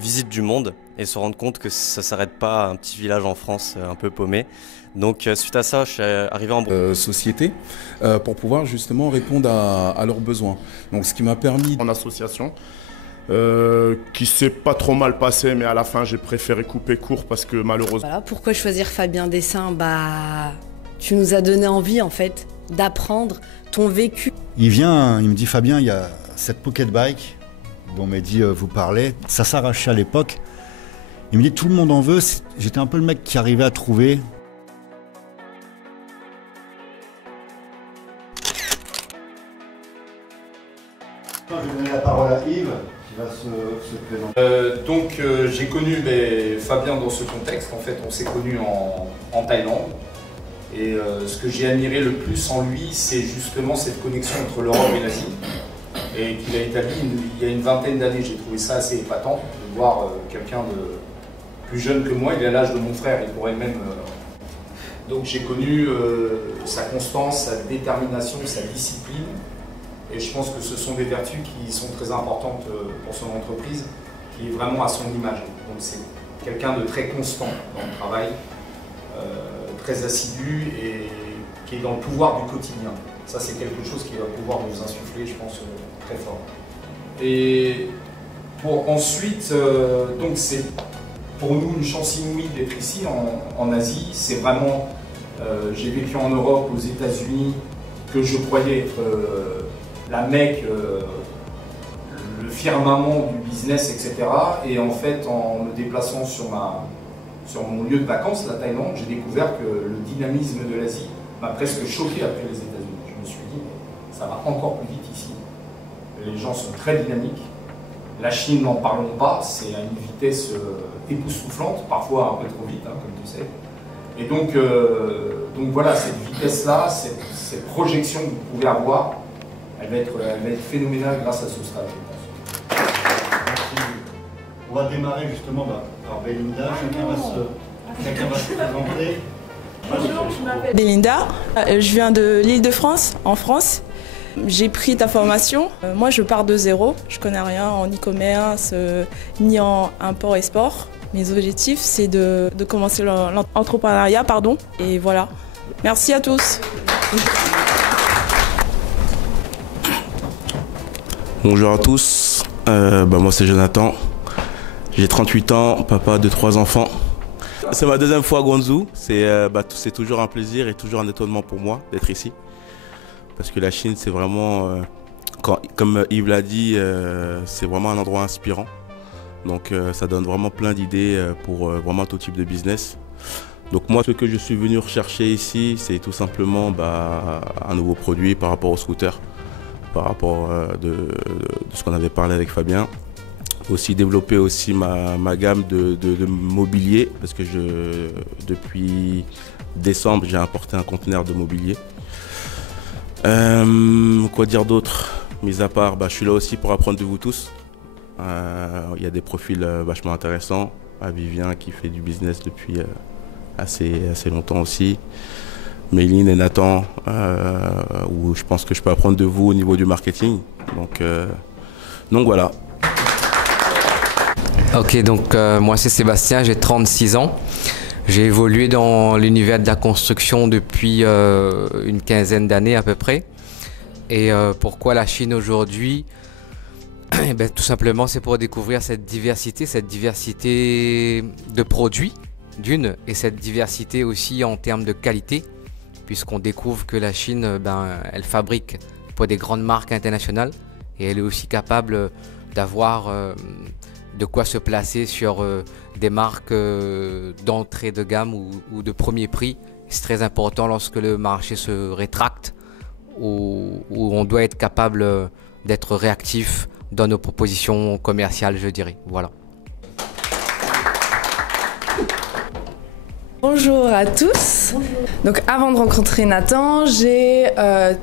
visitent du monde et se rendent compte que ça ne s'arrête pas à un petit village en France un peu paumé. Donc suite à ça, je suis arrivé en société pour pouvoir justement répondre à leurs besoins. Donc ce qui m'a permis en association qui s'est pas trop mal passé, mais à la fin j'ai préféré couper court parce que malheureusement. Voilà, pourquoi choisir Fabien Dessin? Tu nous as donné envie en fait d'apprendre ton vécu. Il vient, il me dit Fabien, il y a cette pocket bike dont Mehdi vous parlait, ça s'arrachait à l'époque. Il me dit tout le monde en veut, j'étais un peu le mec qui arrivait à trouver. Je vais donner la parole à Yves qui va se présenter. J'ai connu Fabien dans ce contexte. En fait, on s'est connus en Thaïlande. Et ce que j'ai admiré le plus en lui, c'est justement cette connexion entre l'Europe et l'Asie. Et qu'il a établi il y a une vingtaine d'années. J'ai trouvé ça assez épatant de voir quelqu'un de plus jeune que moi. Il est à l'âge de mon frère, il pourrait même... Donc j'ai connu sa constance, sa détermination, sa discipline. Et je pense que ce sont des vertus qui sont très importantes pour son entreprise, qui est vraiment à son image. Donc c'est quelqu'un de très constant dans le travail, très assidu et qui est dans le pouvoir du quotidien. Ça c'est quelque chose qui va pouvoir nous insuffler, je pense, très fort. Et pour ensuite, donc c'est pour nous une chance inouïe d'être ici en Asie. C'est vraiment, j'ai vécu en Europe, aux États-Unis, que je croyais être la Mecque, le firmament du business, etc. Et en fait, en me déplaçant sur mon lieu de vacances, la Thaïlande, j'ai découvert que le dynamisme de l'Asie m'a presque choqué après les États-Unis. Je me suis dit, mais ça va encore plus vite ici. Les gens sont très dynamiques. La Chine, n'en parlons pas, c'est à une vitesse époustouflante, parfois un peu trop vite, hein, comme tu sais. Et donc voilà, cette vitesse-là, cette projection que vous pouvez avoir, elle va être phénoménale grâce à ce stage, je pense. On va démarrer justement par Belinda. Chacun va se présenter. Bonjour, je m'appelle Belinda. Je viens de l'Île-de-France, en France. J'ai pris ta formation. Moi, je pars de zéro. Je connais rien en e-commerce, ni en import et sport. Mes objectifs, c'est de commencer l'entrepreneuriat, Et voilà. Merci à tous. Bonjour à tous, moi c'est Jonathan, j'ai 38 ans, papa de 3 enfants. C'est ma deuxième fois à Guangzhou, c'est toujours un plaisir et toujours un étonnement pour moi d'être ici. Parce que la Chine c'est vraiment, comme Yves l'a dit, c'est vraiment un endroit inspirant. Donc ça donne vraiment plein d'idées pour vraiment tout type de business. Donc moi ce que je suis venu rechercher ici c'est tout simplement un nouveau produit par rapport au scooter. Par rapport de ce qu'on avait parlé avec Fabien. Aussi développer aussi ma gamme de mobilier parce que depuis décembre j'ai importé un conteneur de mobilier. Quoi dire d'autre? Mis à part, je suis là aussi pour apprendre de vous tous. Il y a des profils vachement intéressants. Vivien qui fait du business depuis assez longtemps aussi. Méline et Nathan, où je pense que je peux apprendre de vous au niveau du marketing. Donc voilà. Ok, donc moi c'est Sébastien, j'ai 36 ans. J'ai évolué dans l'univers de la construction depuis une quinzaine d'années à peu près. Et pourquoi la Chine aujourd'hui? Tout simplement c'est pour découvrir cette diversité de produits d'une, et cette diversité aussi en termes de qualité. Puisqu'on découvre que la Chine, elle fabrique pour des grandes marques internationales et elle est aussi capable d'avoir de quoi se placer sur des marques d'entrée de gamme ou de premier prix. C'est très important lorsque le marché se rétracte, où on doit être capable d'être réactif dans nos propositions commerciales, je dirais. Voilà. Bonjour à tous. Donc avant de rencontrer Nathan, j'ai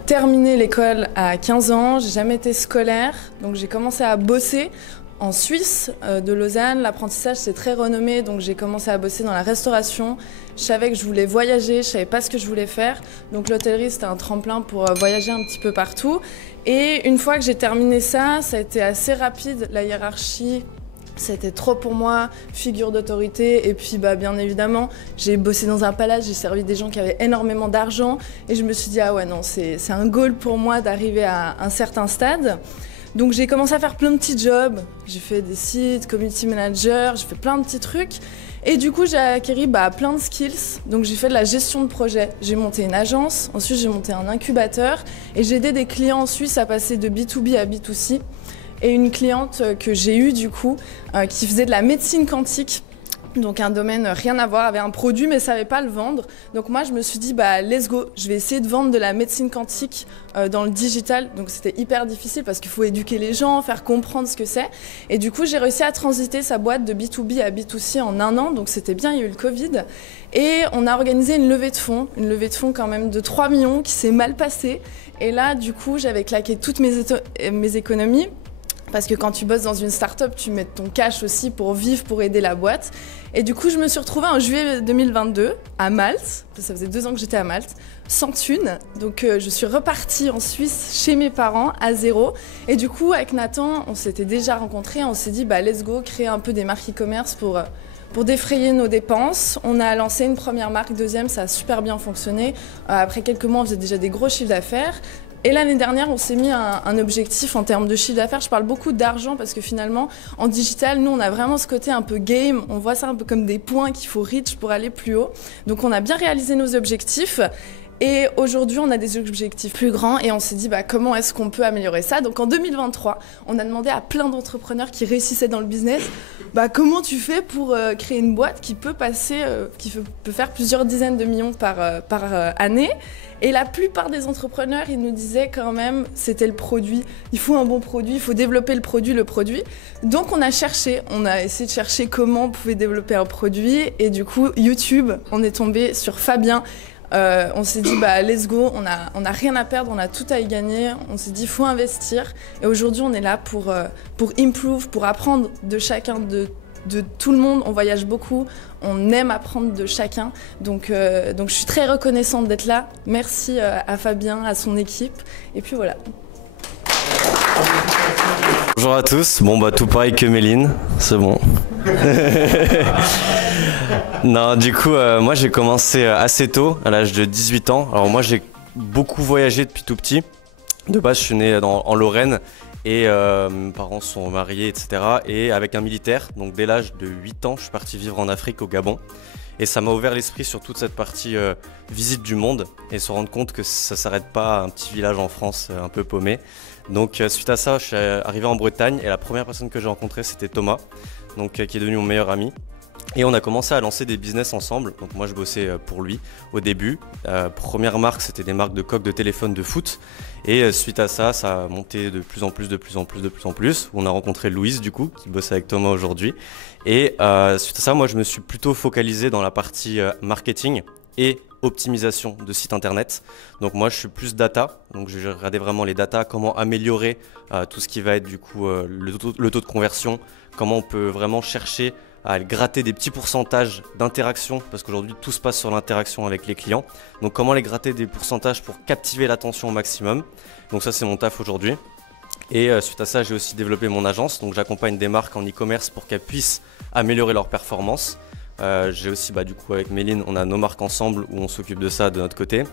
terminé l'école à 15 ans, j'ai jamais été scolaire, donc j'ai commencé à bosser en Suisse de Lausanne. L'apprentissage c'est très renommé, donc j'ai commencé à bosser dans la restauration. Je savais que je voulais voyager, je savais pas ce que je voulais faire, donc l'hôtellerie c'était un tremplin pour voyager un petit peu partout. Et une fois que j'ai terminé ça, ça a été assez rapide, la hiérarchie C'était trop pour moi, figure d'autorité. Et puis bien évidemment, j'ai bossé dans un palace, j'ai servi des gens qui avaient énormément d'argent. Et je me suis dit, ah ouais non, c'est un goal pour moi d'arriver à un certain stade. Donc j'ai commencé à faire plein de petits jobs. J'ai fait des sites, community manager, j'ai fait plein de petits trucs. Et du coup, j'ai acquis plein de skills. Donc j'ai fait de la gestion de projet. J'ai monté une agence, ensuite j'ai monté un incubateur. Et j'ai aidé des clients en Suisse à passer de B2B à B2C. Et une cliente que j'ai eue du coup, qui faisait de la médecine quantique, donc un domaine rien à voir, avait un produit mais ne savait pas le vendre. Donc moi je me suis dit let's go, je vais essayer de vendre de la médecine quantique dans le digital. Donc c'était hyper difficile parce qu'il faut éduquer les gens, faire comprendre ce que c'est. Et du coup j'ai réussi à transiter sa boîte de B2B à B2C en 1 an, donc c'était bien, il y a eu le Covid. Et on a organisé une levée de fonds quand même de 3 millions qui s'est mal passée. Et là du coup j'avais claqué toutes mes économies. Parce que quand tu bosses dans une start-up, tu mets ton cash aussi pour vivre, pour aider la boîte. Et du coup, je me suis retrouvée en juillet 2022 à Malte. Ça faisait 2 ans que j'étais à Malte, sans thune. Donc je suis repartie en Suisse chez mes parents à zéro. Et du coup, avec Nathan, on s'était déjà rencontrés. On s'est dit, let's go, créer un peu des marques e-commerce pour défrayer nos dépenses. On a lancé une première marque, deuxième, ça a super bien fonctionné. Après quelques mois, on faisait déjà des gros chiffres d'affaires. Et l'année dernière, on s'est mis un objectif en termes de chiffre d'affaires. Je parle beaucoup d'argent parce que finalement, en digital, nous, on a vraiment ce côté un peu game. On voit ça un peu comme des points qu'il faut reach pour aller plus haut. Donc, on a bien réalisé nos objectifs. Et aujourd'hui, on a des objectifs plus grands et on s'est dit comment est-ce qu'on peut améliorer ça. Donc en 2023, on a demandé à plein d'entrepreneurs qui réussissaient dans le business comment tu fais pour créer une boîte qui peut peut faire plusieurs dizaines de millions par année. Et la plupart des entrepreneurs, ils nous disaient quand même, c'était le produit. Il faut un bon produit, il faut développer le produit. Donc on a essayé de chercher comment on pouvait développer un produit. Et du coup, YouTube, on est tombé sur Fabien. On s'est dit let's go, on a rien à perdre, on a tout à y gagner. On s'est dit faut investir. Et aujourd'hui, on est là pour improve, pour apprendre de chacun, de tout le monde. On voyage beaucoup, on aime apprendre de chacun. Donc je suis très reconnaissante d'être là. Merci à Fabien, à son équipe. Et puis voilà. Bonjour à tous, tout pareil que Méline, c'est bon. Non, du coup, moi j'ai commencé assez tôt, à l'âge de 18 ans. Alors moi j'ai beaucoup voyagé depuis tout petit. De base je suis né en Lorraine et mes parents sont mariés, etc. Et avec un militaire, donc dès l'âge de 8 ans, je suis parti vivre en Afrique, au Gabon. Et ça m'a ouvert l'esprit sur toute cette partie visite du monde et se rendre compte que ça ne s'arrête pas à un petit village en France un peu paumé. Donc suite à ça, je suis arrivé en Bretagne et la première personne que j'ai rencontrée, c'était Thomas, donc, qui est devenu mon meilleur ami. Et on a commencé à lancer des business ensemble. Donc moi je bossais pour lui au début. Première marque, c'était des marques de coques de téléphone de foot. Et suite à ça, ça a monté de plus en plus. On a rencontré Louise du coup, qui bosse avec Thomas aujourd'hui. Et suite à ça, moi je me suis plutôt focalisé dans la partie marketing et optimisation de site internet. Donc moi je suis plus data, donc je regardais vraiment les data, comment améliorer tout ce qui va être du coup le taux de conversion, comment on peut vraiment chercher à gratter des petits pourcentages d'interaction, parce qu'aujourd'hui tout se passe sur l'interaction avec les clients. Donc comment les gratter des pourcentages pour captiver l'attention au maximum. Donc ça c'est mon taf aujourd'hui. Et suite à ça, j'ai aussi développé mon agence, donc j'accompagne des marques en e-commerce pour qu'elles puissent améliorer leur performance. J'ai aussi, du coup, avec Méline, on a nos marques ensemble où on s'occupe de ça de notre côté.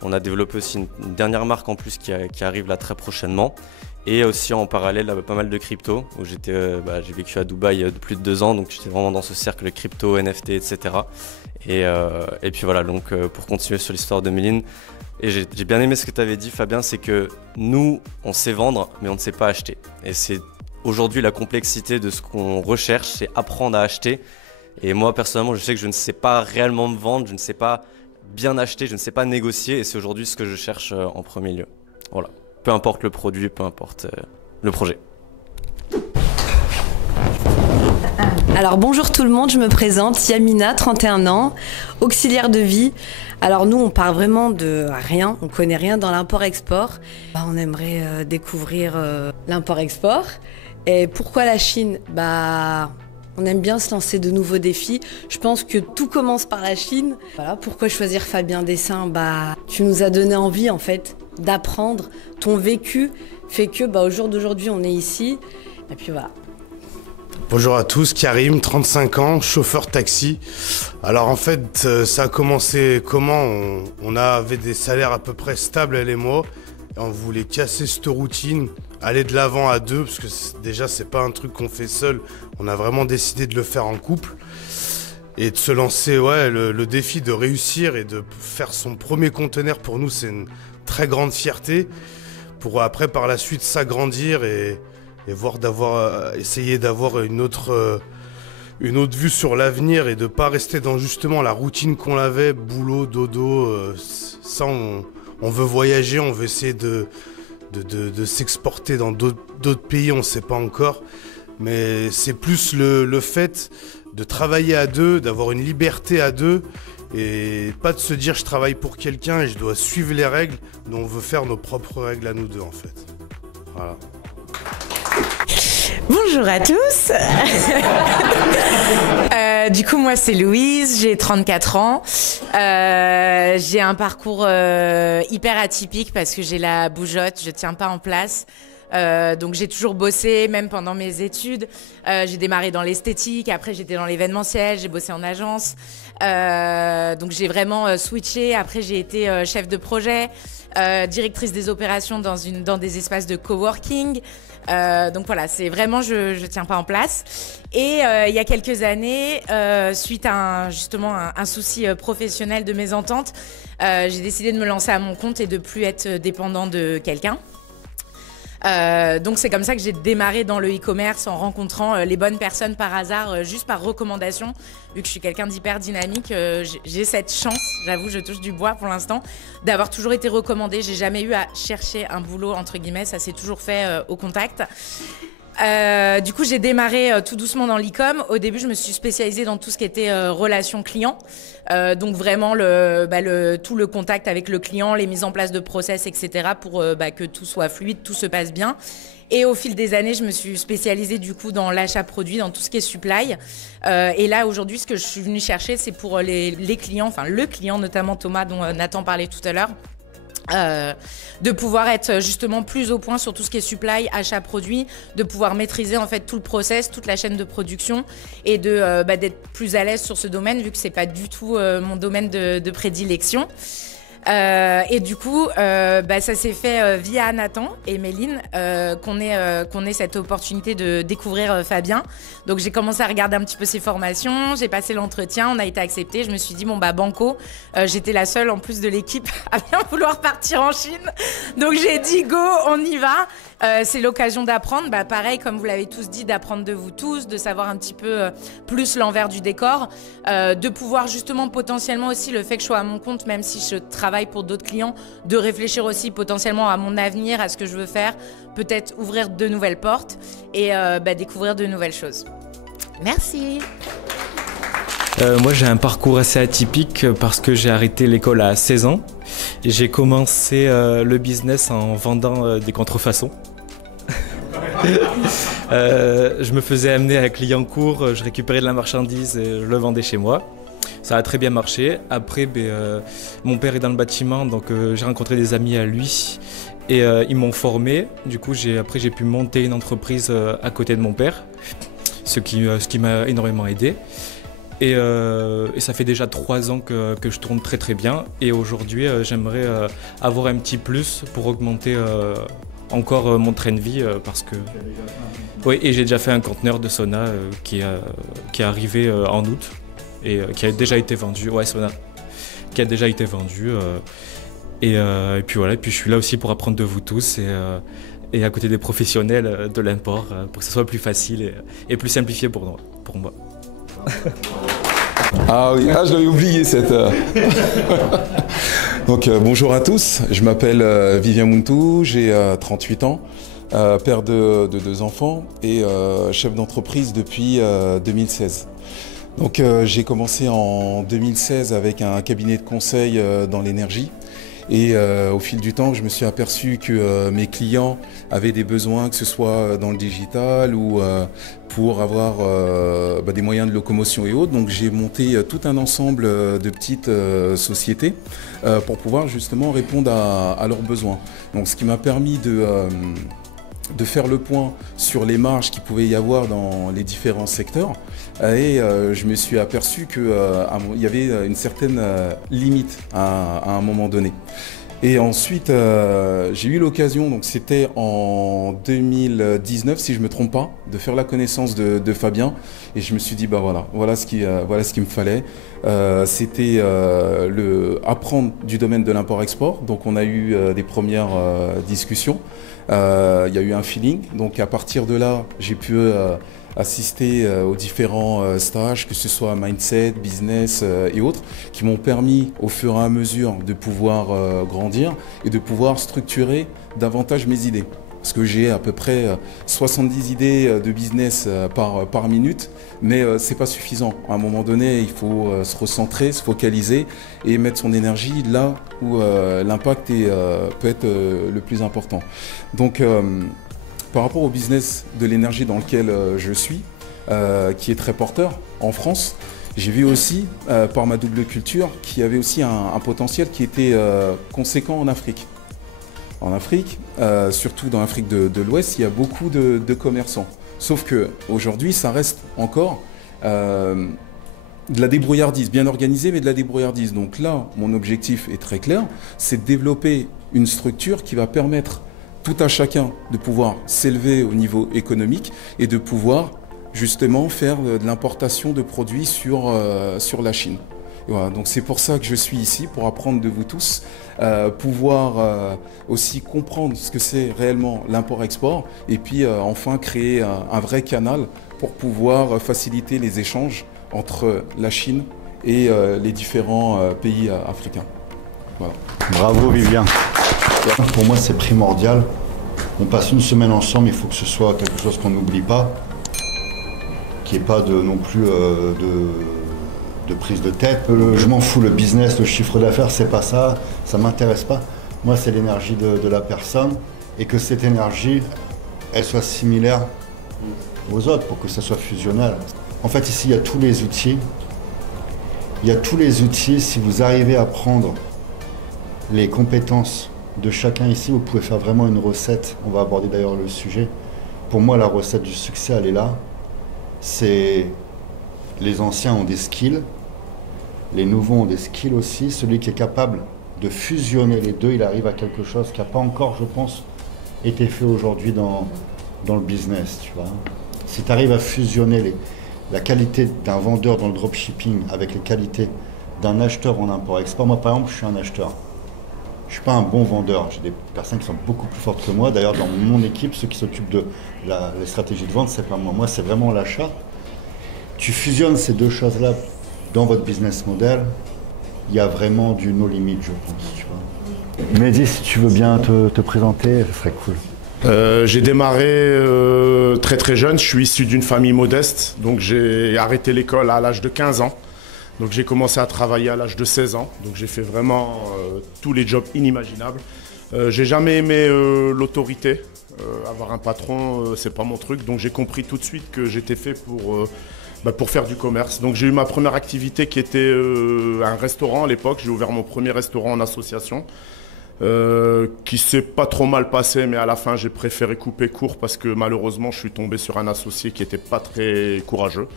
On a développé aussi une dernière marque en plus qui arrive là très prochainement. Et aussi en parallèle, pas mal de crypto, où j'ai vécu à Dubaï de plus de 2 ans, donc j'étais vraiment dans ce cercle crypto, NFT, etc. Et puis voilà, donc pour continuer sur l'histoire de Méline, et j'ai bien aimé ce que tu avais dit, Fabien, c'est que nous, on sait vendre, mais on ne sait pas acheter. Et c'est aujourd'hui la complexité de ce qu'on recherche, c'est apprendre à acheter. Et moi, personnellement, je sais que je ne sais pas réellement me vendre, je ne sais pas bien acheter, je ne sais pas négocier, et c'est aujourd'hui ce que je cherche en premier lieu. Voilà. Peu importe le produit, peu importe le projet. Alors bonjour tout le monde, je me présente, Yamina, 31 ans, auxiliaire de vie. Alors nous on part vraiment de rien, on connaît rien dans l'import-export. On aimerait découvrir l'import-export. Et pourquoi la Chine ? On aime bien se lancer de nouveaux défis. Je pense que tout commence par la Chine. Voilà, pourquoi choisir Fabien Dessin ? Tu nous as donné envie en fait d'apprendre. Ton vécu fait que au jour d'aujourd'hui on est ici. Et puis voilà. Bonjour à tous, Karim, 35 ans, chauffeur taxi. Alors en fait, ça a commencé comment? On avait des salaires à peu près stables, elle et moi. Et on voulait casser cette routine, aller de l'avant à deux, parce que déjà c'est pas un truc qu'on fait seul. On a vraiment décidé de le faire en couple. Et de se lancer, ouais, le défi de réussir et de faire son premier conteneur, pour nous c'est une très grande fierté. Pour après par la suite s'agrandir et voir essayer d'avoir une autre vue sur l'avenir et de pas rester dans justement la routine qu'on avait, boulot, dodo. Ça, on veut voyager, on veut essayer de s'exporter dans d'autres pays, on ne sait pas encore. Mais c'est plus le fait de travailler à deux, d'avoir une liberté à deux et pas de se dire je travaille pour quelqu'un et je dois suivre les règles, mais on veut faire nos propres règles à nous deux en fait. Voilà. Bonjour à tous. Du coup, moi, c'est Louise, j'ai 34 ans. J'ai un parcours hyper atypique parce que j'ai la bougeotte, je tiens pas en place. Donc j'ai toujours bossé, même pendant mes études. J'ai démarré dans l'esthétique, après j'étais dans l'événementiel, j'ai bossé en agence. Donc j'ai vraiment switché. Après j'ai été chef de projet, directrice des opérations dans des espaces de coworking. Donc voilà, c'est vraiment je tiens pas en place. Et il y a quelques années, suite à un souci professionnel de mésentente, j'ai décidé de me lancer à mon compte et de plus être dépendant de quelqu'un. Donc c'est comme ça que j'ai démarré dans le e-commerce en rencontrant les bonnes personnes par hasard, juste par recommandation. Vu que je suis quelqu'un d'hyper dynamique, j'ai cette chance, j'avoue, je touche du bois pour l'instant, d'avoir toujours été recommandée. J'ai jamais eu à chercher un boulot, entre guillemets, ça s'est toujours fait au contact. Du coup, j'ai démarré tout doucement dans l'e-com. Au début, je me suis spécialisée dans tout ce qui était relations clients. Donc vraiment tout le contact avec le client, les mises en place de process, etc. pour que tout soit fluide, tout se passe bien. Et au fil des années, je me suis spécialisée du coup dans l'achat produit, dans tout ce qui est supply. Et là, aujourd'hui, ce que je suis venue chercher, c'est pour les clients, enfin le client notamment Thomas, dont Nathan parlait tout à l'heure. De pouvoir être justement plus au point sur tout ce qui est supply, achat produit, de pouvoir maîtriser en fait tout le process, toute la chaîne de production et d'être plus à l'aise sur ce domaine vu que c'est pas du tout mon domaine de prédilection. Et du coup, ça s'est fait via Nathan et Méline qu'on ait cette opportunité de découvrir Fabien. Donc j'ai commencé à regarder un petit peu ses formations, j'ai passé l'entretien, on a été accepté. Je me suis dit banco. J'étais la seule en plus de l'équipe à bien vouloir partir en Chine. Donc j'ai dit go, on y va. C'est l'occasion d'apprendre, pareil comme vous l'avez tous dit, d'apprendre de vous tous, de savoir un petit peu plus l'envers du décor, de pouvoir justement potentiellement aussi le fait que je sois à mon compte, même si je travaille pour d'autres clients, de réfléchir aussi potentiellement à mon avenir, à ce que je veux faire, peut-être ouvrir de nouvelles portes et découvrir de nouvelles choses. Merci. Moi j'ai un parcours assez atypique parce que j'ai arrêté l'école à 16 ans et j'ai commencé le business en vendant des contrefaçons. Je me faisais amener à Clignancourt, je récupérais de la marchandise et je le vendais chez moi. Ça a très bien marché. Après, mon père est dans le bâtiment, donc j'ai rencontré des amis à lui et ils m'ont formé. Du coup, après j'ai pu monter une entreprise à côté de mon père, ce qui m'a énormément aidé. Et ça fait déjà 3 ans que je tourne très très bien. Et aujourd'hui, j'aimerais avoir un petit plus pour augmenter encore mon train de vie parce que... Oui, et j'ai déjà fait un conteneur de sauna qui est arrivé en août et qui a déjà été vendu. Ouais, sauna. Qui a déjà été vendu. Et puis voilà, et puis je suis là aussi pour apprendre de vous tous et à côté des professionnels de l'import pour que ce soit plus facile et plus simplifié pour moi. Ah oui, je l'avais oublié cette... Donc bonjour à tous, je m'appelle Vivien Mountou, j'ai 38 ans, père de 2 enfants et chef d'entreprise depuis 2016. Donc j'ai commencé en 2016 avec un cabinet de conseil dans l'énergie. Et au fil du temps, je me suis aperçu que mes clients avaient des besoins, que ce soit dans le digital ou pour avoir des moyens de locomotion et autres. Donc j'ai monté tout un ensemble de petites sociétés pour pouvoir justement répondre à leurs besoins. Donc ce qui m'a permis de faire le point sur les marges qu'il pouvait y avoir dans les différents secteurs. Et je me suis aperçu qu'il y avait une certaine limite à un moment donné. Et ensuite, j'ai eu l'occasion, donc c'était en 2019 si je ne me trompe pas, de faire la connaissance de Fabien. Et je me suis dit, bah voilà ce qu'il me fallait. C'était apprendre du domaine de l'import-export. Donc on a eu des premières discussions. Il y a eu un feeling. Donc à partir de là, j'ai pu assister aux différents stages, que ce soit mindset, business et autres, qui m'ont permis au fur et à mesure de pouvoir grandir et de pouvoir structurer davantage mes idées. Parce que j'ai à peu près 70 idées de business par minute, mais c'est pas suffisant. À un moment donné, il faut se recentrer, se focaliser et mettre son énergie là où l'impact peut être le plus important. Donc, par rapport au business de l'énergie dans lequel je suis, qui est très porteur en France, j'ai vu aussi, par ma double culture, qu'il y avait aussi un potentiel qui était conséquent en Afrique. En Afrique, surtout dans l'Afrique de l'Ouest, il y a beaucoup de commerçants. Sauf qu'aujourd'hui, ça reste encore de la débrouillardise, bien organisée, mais de la débrouillardise. Donc là, mon objectif est très clair, c'est de développer une structure qui va permettre tout à chacun de pouvoir s'élever au niveau économique et de pouvoir justement faire de l'importation de produits sur la Chine. Et voilà, donc c'est pour ça que je suis ici, pour apprendre de vous tous, pouvoir aussi comprendre ce que c'est réellement l'import-export et puis enfin créer un vrai canal pour pouvoir faciliter les échanges entre la Chine et les différents pays africains. Voilà. Bravo Vivien. Pour moi, c'est primordial. On passe une semaine ensemble, il faut que ce soit quelque chose qu'on n'oublie pas, qu'il n'y ait pas non plus de prise de tête. Je m'en fous, le business, le chiffre d'affaires, c'est pas ça, ça m'intéresse pas. Moi, c'est l'énergie de la personne et que cette énergie, elle soit similaire aux autres pour que ça soit fusionnel. En fait, ici, il y a tous les outils. Il y a tous les outils. Si vous arrivez à prendre les compétences de chacun ici, vous pouvez faire vraiment une recette. On va aborder d'ailleurs le sujet. Pour moi, la recette du succès, elle est là. C'est les anciens ont des skills, les nouveaux ont des skills aussi. Celui qui est capable de fusionner les deux, il arrive à quelque chose qui n'a pas encore, je pense, été fait aujourd'hui dans le business. Tu vois. Si tu arrives à fusionner la qualité d'un vendeur dans le dropshipping avec les qualités d'un acheteur en import-export, moi par exemple, je suis un acheteur. Je ne suis pas un bon vendeur, j'ai des personnes qui sont beaucoup plus fortes que moi. D'ailleurs, dans mon équipe, ceux qui s'occupent de les stratégies de vente, c'est pas moi. Moi, c'est vraiment l'achat. Tu fusionnes ces deux choses-là dans votre business model, il y a vraiment du no limit, je pense. Tu vois. Mehdi, si tu veux bien te présenter, ce serait cool. J'ai démarré très très jeune, je suis issu d'une famille modeste, donc j'ai arrêté l'école à l'âge de 15 ans. Donc j'ai commencé à travailler à l'âge de 16 ans, donc j'ai fait vraiment tous les jobs inimaginables. J'ai jamais aimé l'autorité, avoir un patron, c'est pas mon truc, donc j'ai compris tout de suite que j'étais fait pour faire du commerce. Donc j'ai eu ma première activité qui était un restaurant à l'époque, j'ai ouvert mon premier restaurant en association, qui s'est pas trop mal passé, mais à la fin j'ai préféré couper court parce que malheureusement je suis tombé sur un associé qui était pas très courageux.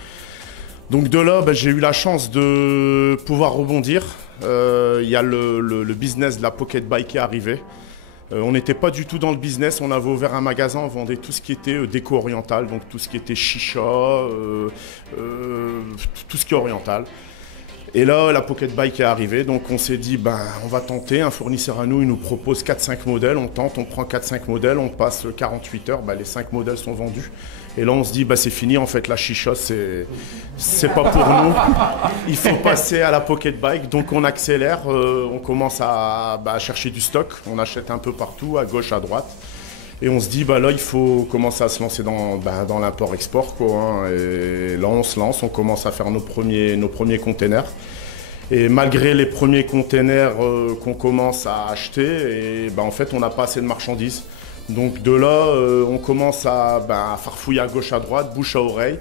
Donc de là, j'ai eu la chance de pouvoir rebondir. Il y a le business de la Pocket Bike qui est arrivé. On n'était pas du tout dans le business, on avait ouvert un magasin, on vendait tout ce qui était déco oriental, donc tout ce qui était chicha, tout ce qui est oriental. Et là, la Pocket Bike est arrivée, donc on s'est dit, on va tenter. Un fournisseur à nous, il nous propose 4-5 modèles, on tente, on prend 4-5 modèles, on passe 48 heures, les 5 modèles sont vendus. Et là, on se dit, c'est fini, en fait, la chicha, c'est pas pour nous. Il faut passer à la Pocket Bike, donc on accélère, on commence à chercher du stock, on achète un peu partout, à gauche, à droite. Et on se dit, là, il faut commencer à se lancer dans l'import-export, quoi, hein. Et là, on se lance, on commence à faire nos premiers containers. Et malgré les premiers containers qu'on commence à acheter, en fait, on n'a pas assez de marchandises. Donc de là, on commence à farfouiller à gauche, à droite, bouche à oreille.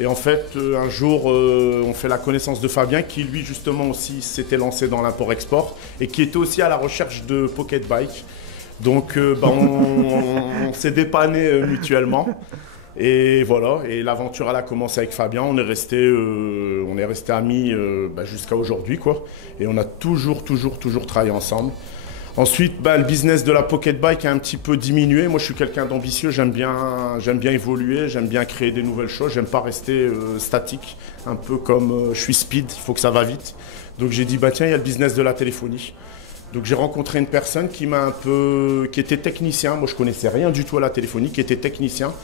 Et en fait, un jour, on fait la connaissance de Fabien qui, lui, justement aussi, s'était lancé dans l'import-export et qui était aussi à la recherche de Pocket Bike. Donc on s'est dépanné mutuellement. Et voilà, et l'aventure elle a commencé avec Fabien, on est resté amis jusqu'à aujourd'hui quoi. Et on a toujours travaillé ensemble. Ensuite, le business de la pocket bike a un petit peu diminué. Moi je suis quelqu'un d'ambitieux, j'aime bien évoluer, j'aime bien créer des nouvelles choses, j'aime pas rester statique, un peu comme je suis speed, il faut que ça va vite. Donc j'ai dit tiens, il y a le business de la téléphonie. Donc j'ai rencontré une personne qui était technicien, moi je connaissais rien du tout à la téléphonie, qui était technicien.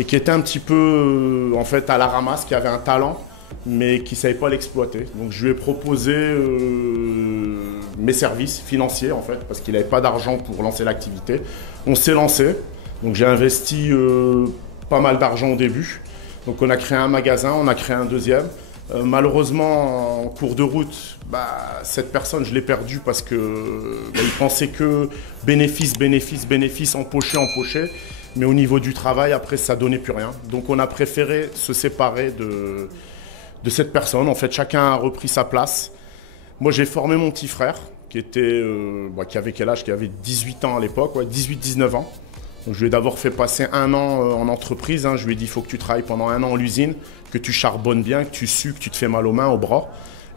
Et qui était un petit peu en fait à la ramasse, qui avait un talent, mais qui ne savait pas l'exploiter. Donc je lui ai proposé mes services financiers en fait, parce qu'il n'avait pas d'argent pour lancer l'activité. On s'est lancé, donc j'ai investi pas mal d'argent au début. Donc on a créé un magasin, on a créé un deuxième. Malheureusement, en cours de route, cette personne, je l'ai perdue parce qu'il pensait que bénéfice, empoché. Mais au niveau du travail, après, ça ne donnait plus rien. Donc on a préféré se séparer de cette personne. En fait, chacun a repris sa place. Moi, j'ai formé mon petit frère, qui avait quel âge? Qui avait 18 ans à l'époque, 18-19 ans. Donc je lui ai d'abord fait passer 1 an en entreprise. Je lui ai dit, il faut que tu travailles pendant 1 an en l'usine, que tu charbonnes bien, que tu sues, que tu te fais mal aux mains, aux bras.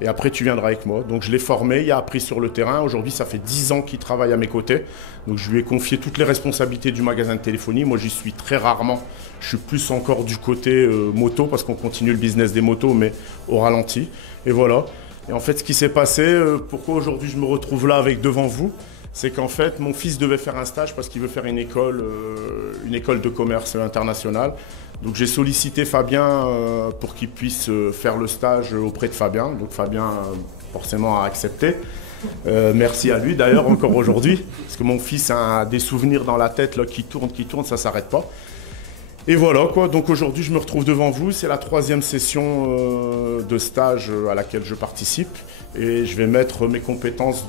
Et après, tu viendras avec moi. Donc je l'ai formé, il a appris sur le terrain. Aujourd'hui, ça fait 10 ans qu'il travaille à mes côtés. Donc je lui ai confié toutes les responsabilités du magasin de téléphonie. Moi, j'y suis très rarement. Je suis plus encore du côté moto, parce qu'on continue le business des motos, mais au ralenti. Et voilà. Et en fait, ce qui s'est passé, pourquoi aujourd'hui je me retrouve là devant vous, c'est qu'en fait, mon fils devait faire un stage parce qu'il veut faire une école de commerce internationale. Donc j'ai sollicité Fabien pour qu'il puisse faire le stage auprès de Fabien. Donc Fabien forcément a accepté. Merci à lui d'ailleurs encore aujourd'hui, parce que mon fils a des souvenirs dans la tête là, qui tournent, ça ne s'arrête pas. Et voilà quoi, donc aujourd'hui je me retrouve devant vous, c'est la 3e session de stage à laquelle je participe. Et je vais mettre mes compétences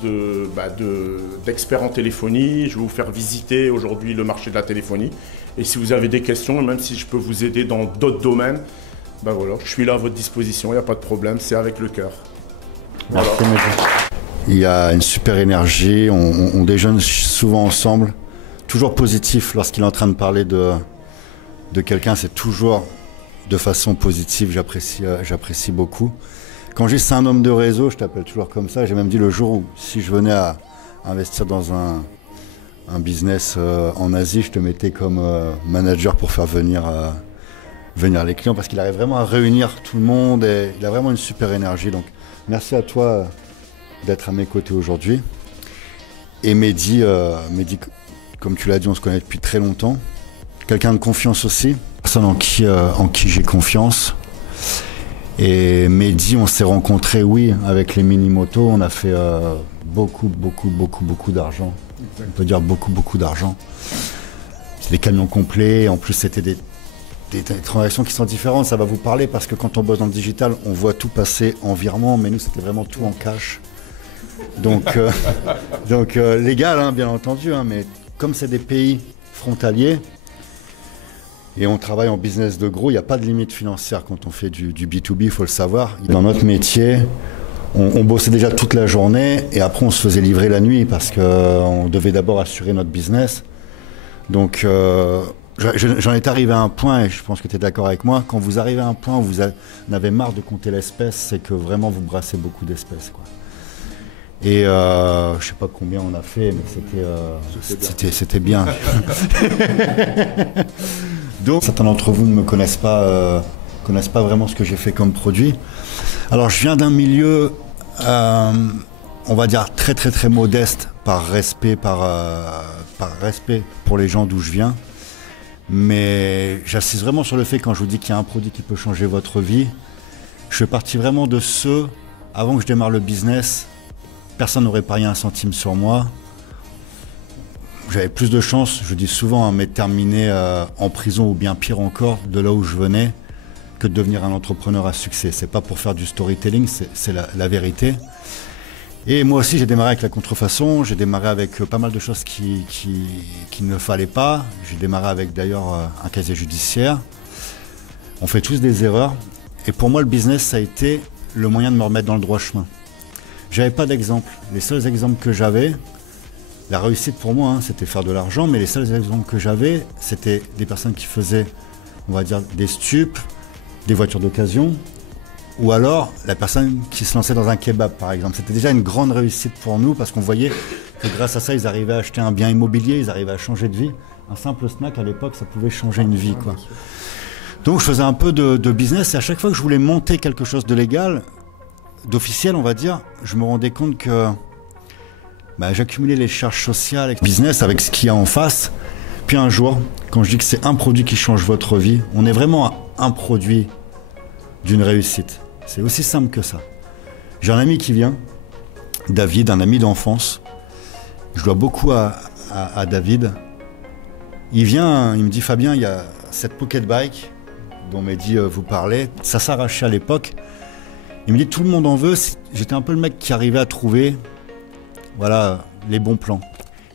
d'expert en téléphonie, je vais vous faire visiter aujourd'hui le marché de la téléphonie. Et si vous avez des questions, même si je peux vous aider dans d'autres domaines, voilà, je suis là à votre disposition, il n'y a pas de problème, c'est avec le cœur. Voilà. Il y a une super énergie, on déjeune souvent ensemble, toujours positif lorsqu'il est en train de parler de quelqu'un, c'est toujours de façon positive, j'apprécie beaucoup. Quand je dis c'est un homme de réseau, je t'appelle toujours comme ça, j'ai même dit le jour où si je venais à investir dans un business en Asie, je te mettais comme manager pour faire venir les clients, parce qu'il arrive vraiment à réunir tout le monde et il a vraiment une super énergie. Donc merci à toi d'être à mes côtés aujourd'hui. Et Mehdi, comme tu l'as dit, on se connaît depuis très longtemps. Quelqu'un de confiance aussi, personne en qui j'ai confiance. Et Mehdi, on s'est rencontrés, oui, avec les mini-motos, on a fait beaucoup d'argent. On peut dire beaucoup d'argent. C'est des camions complets, en plus c'était des transactions qui sont différentes, ça va vous parler parce que quand on bosse dans le digital, on voit tout passer en virement, mais nous c'était vraiment tout en cash. Donc légal, bien entendu, mais comme c'est des pays frontaliers, et on travaille en business de gros, il n'y a pas de limite financière quand on fait du B2B, il faut le savoir. Dans notre métier, on bossait déjà toute la journée et après on se faisait livrer la nuit parce qu'on devait d'abord assurer notre business. Donc j'en étais arrivé à un point, et je pense que tu es d'accord avec moi, quand vous arrivez à un point où vous en avez marre de compter l'espèce, c'est que vraiment vous brassez beaucoup d'espèces, quoi. Et je sais pas combien on a fait, mais c'était bien. Donc certains d'entre vous ne me connaissent pas vraiment ce que j'ai fait comme produit. Alors je viens d'un milieu, on va dire très modeste par respect pour les gens d'où je viens. Mais j'insiste vraiment sur le fait, quand je vous dis qu'il y a un produit qui peut changer votre vie, je fais partie vraiment de ceux, avant que je démarre le business, personne n'aurait parié un centime sur moi. J'avais plus de chance, je dis souvent, à m'être terminé en prison ou bien pire encore, de là où je venais, que de devenir un entrepreneur à succès. C'est pas pour faire du storytelling, c'est la vérité. Et moi aussi, j'ai démarré avec la contrefaçon, j'ai démarré avec pas mal de choses qui ne fallait pas. J'ai démarré avec d'ailleurs un casier judiciaire. On fait tous des erreurs. Et pour moi, le business, ça a été le moyen de me remettre dans le droit chemin. J'avais pas d'exemple. Les seuls exemples que j'avais, La réussite pour moi, c'était faire de l'argent, mais les seuls exemples que j'avais, c'était des personnes qui faisaient, on va dire, des stupes, des voitures d'occasion, ou alors la personne qui se lançait dans un kebab, par exemple. C'était déjà une grande réussite pour nous, parce qu'on voyait que grâce à ça, ils arrivaient à acheter un bien immobilier, ils arrivaient à changer de vie. Un simple snack, à l'époque, ça pouvait changer une vie, quoi. Donc je faisais un peu de business, et à chaque fois que je voulais monter quelque chose de légal, d'officiel, on va dire, je me rendais compte que j'accumulais les charges sociales, business avec ce qu'il y a en face. Puis un jour, quand je dis que c'est un produit qui change votre vie, on est vraiment un produit d'une réussite. C'est aussi simple que ça. J'ai un ami qui vient, David, un ami d'enfance. Je dois beaucoup à David. Il vient, il me dit, Fabien, il y a cette pocket bike dont Mehdi vous parlait. Ça s'arrachait à l'époque. Il me dit, tout le monde en veut. J'étais un peu le mec qui arrivait à trouver les bons plans.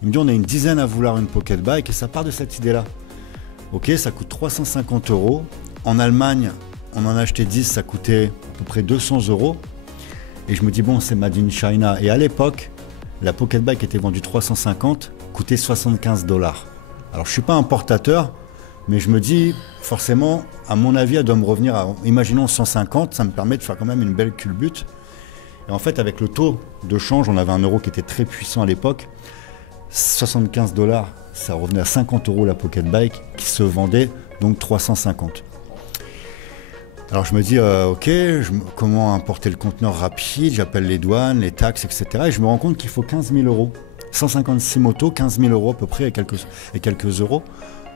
Il me dit, on est une dizaine à vouloir une pocket bike, et ça part de cette idée-là. Ok, ça coûte 350 €. En Allemagne, on en a acheté 10, ça coûtait à peu près 200 €. Et je me dis, bon, c'est made in China. Et à l'époque, la pocket bike était vendue 350, coûtait 75 $. Alors, je ne suis pas importateur, mais je me dis, forcément, à mon avis, elle doit me revenir à, imaginons, 150, ça me permet de faire quand même une belle culbute. Et en fait, avec le taux de change, on avait un euro qui était très puissant à l'époque. 75 $, ça revenait à 50 € la pocket bike qui se vendait donc 350. Alors je me dis, ok, comment importer le conteneur rapide? J'appelle les douanes, les taxes, etc. Et je me rends compte qu'il faut 15 000 €. 156 motos, 15 000 € à peu près et quelques euros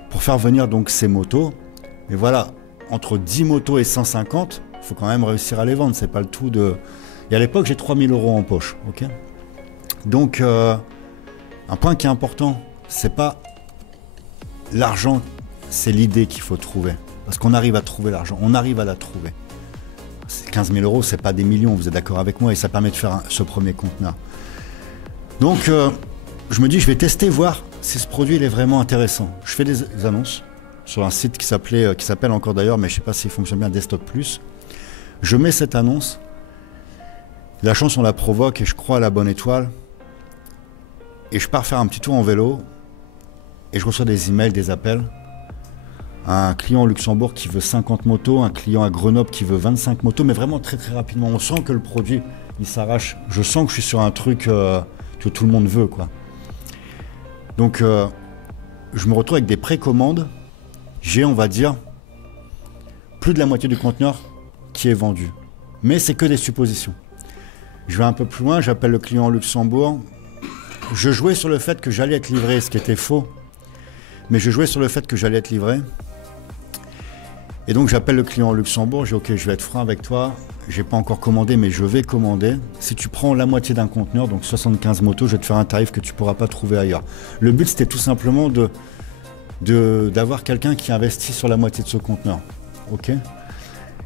pour faire venir donc ces motos. Mais voilà, entre 10 motos et 150, il faut quand même réussir à les vendre. C'est pas le tout de... Et à l'époque, j'ai 3 000 € en poche. Ok. Donc, un point qui est important, c'est pas l'argent, c'est l'idée qu'il faut trouver. Parce qu'on arrive à trouver l'argent, on arrive à la trouver. 15 000 €, c'est pas des millions, vous êtes d'accord avec moi, et ça permet de faire ce premier conteneur. Donc, je me dis, je vais tester, voir si ce produit il est vraiment intéressant. Je fais des annonces sur un site qui s'appelle encore d'ailleurs, mais je sais pas s'il fonctionne bien, Desktop Plus. Je mets cette annonce. La chance, on la provoque et je crois à la bonne étoile. Et je pars faire un petit tour en vélo et je reçois des emails, des appels. Un client au Luxembourg qui veut 50 motos, un client à Grenoble qui veut 25 motos, mais vraiment très très rapidement. On sent que le produit, il s'arrache. Je sens que je suis sur un truc que tout le monde veut, quoi. Donc, je me retrouve avec des précommandes. J'ai, on va dire, plus de la moitié du conteneur qui est vendu. Mais c'est que des suppositions. Je vais un peu plus loin, j'appelle le client au Luxembourg. Je jouais sur le fait que j'allais être livré, ce qui était faux. Mais je jouais sur le fait que j'allais être livré. Et donc j'appelle le client au Luxembourg, je dis ok, je vais être franc avec toi, j'ai pas encore commandé mais je vais commander. Si tu prends la moitié d'un conteneur, donc 75 motos, je vais te faire un tarif que tu pourras pas trouver ailleurs. Le but c'était tout simplement d'avoir quelqu'un qui investit sur la moitié de ce conteneur. Ok.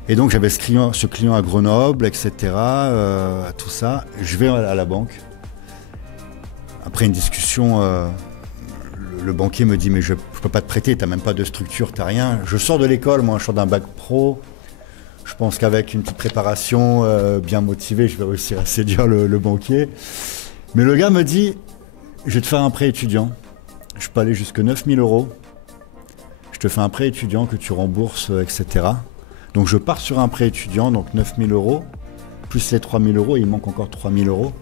Et donc j'avais ce client à Grenoble, etc. Tout ça. Je vais à la banque. Après une discussion, le banquier me dit mais je peux pas te prêter, t'as même pas de structure, t'as rien. Je sors de l'école, moi je sors d'un bac pro. Je pense qu'avec une petite préparation bien motivée, je vais réussir à séduire le banquier. Mais le gars me dit, je vais te faire un prêt étudiant. Je peux aller jusque 9 000 €. Je te fais un prêt étudiant que tu rembourses, etc. Donc je pars sur un prêt étudiant, donc 9 000 €, plus les 3 000 €, il manque encore 3 000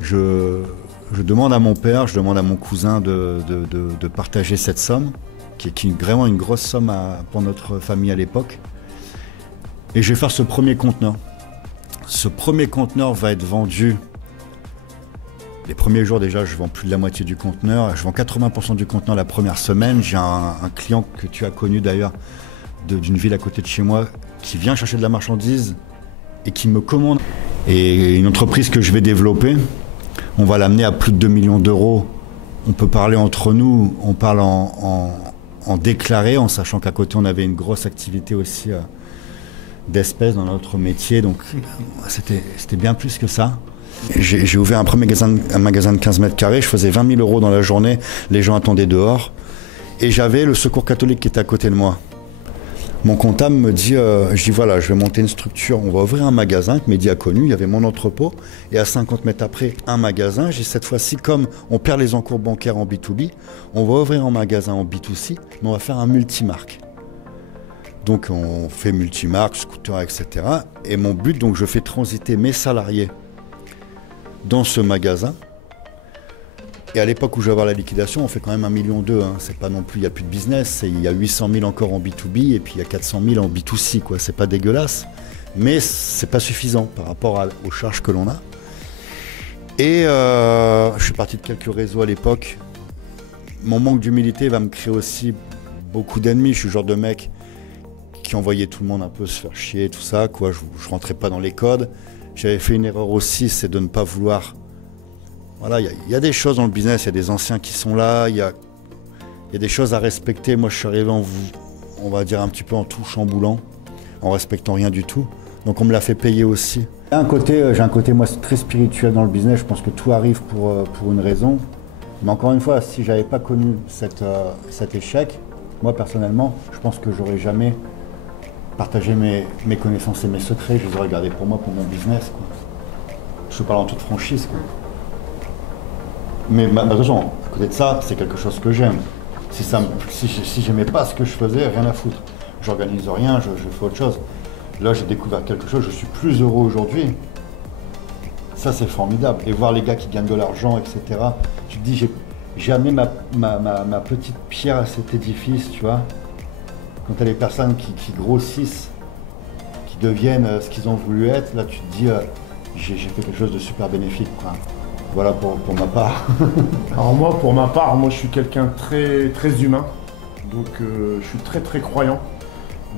€. Je demande à mon père, je demande à mon cousin de partager cette somme, qui est vraiment une grosse somme pour notre famille à l'époque. Et je vais faire ce premier conteneur. Ce premier conteneur va être vendu. Les premiers jours déjà, je vends plus de la moitié du conteneur. Je vends 80% du conteneur la première semaine. J'ai un client que tu as connu d'ailleurs, d'une ville à côté de chez moi, qui vient chercher de la marchandise et qui me commande. Et une entreprise que je vais développer, on va l'amener à plus de 2 millions €. On peut parler entre nous, on parle en déclaré, en sachant qu'à côté on avait une grosse activité aussi d'espèces dans notre métier, donc c'était bien plus que ça. J'ai ouvert un magasin de 15 mètres carrés, je faisais 20 000 € dans la journée, les gens attendaient dehors, et j'avais le Secours catholique qui était à côté de moi. Mon comptable me dit, je dis voilà, je vais monter une structure, on va ouvrir un magasin que Mehdi a connu, il y avait mon entrepôt, et à 50 mètres après, un magasin. J'ai cette fois-ci, comme on perd les encours bancaires en B2B, on va ouvrir un magasin en B2C, mais on va faire un multimarque. Donc on fait multimarque, scooter, etc. Et mon but, donc je fais transiter mes salariés dans ce magasin. Et à l'époque où je vais avoir la liquidation, on fait quand même 1,2 million. Hein. C'est pas non plus, il n'y a plus de business. Il y a 800 000 encore en B2B et puis il y a 400 000 en B2C. Quoi. C'est pas dégueulasse, mais c'est pas suffisant par rapport aux charges que l'on a. Et je suis parti de quelques réseaux à l'époque. Mon manque d'humilité va me créer aussi beaucoup d'ennemis. Je suis le genre de mec qui envoyait tout le monde un peu se faire chier, tout ça. Quoi. Je rentrais pas dans les codes. J'avais fait une erreur aussi, c'est de ne pas vouloir... Voilà, il y a des choses dans le business, il y a des anciens qui sont là, il y a des choses à respecter. Moi, je suis arrivé, on va dire, un petit peu en tout chamboulant, en respectant rien du tout. Donc, on me l'a fait payer aussi. J'ai un côté, moi, très spirituel dans le business. Je pense que tout arrive pour une raison. Mais encore une fois, si je n'avais pas connu cet échec, moi, personnellement, je pense que j'aurais jamais partagé mes connaissances et mes secrets. Je les aurais gardés pour moi, pour mon business, quoi. Je parle en toute franchise, quoi. Mais attention, à côté de ça, c'est quelque chose que j'aime. Si j'aimais pas ce que je faisais, rien à foutre. J'organise rien, je fais autre chose. Là, j'ai découvert quelque chose, je suis plus heureux aujourd'hui. Ça, c'est formidable. Et voir les gars qui gagnent de l'argent, etc. Tu te dis, j'ai amené ma petite pierre à cet édifice, tu vois. Quand tu as les personnes qui grossissent, qui deviennent ce qu'ils ont voulu être, là, tu te dis, j'ai fait quelque chose de super bénéfique, quoi. Voilà pour ma part. Alors moi, pour ma part, je suis quelqu'un de très, très humain. Donc je suis très très croyant.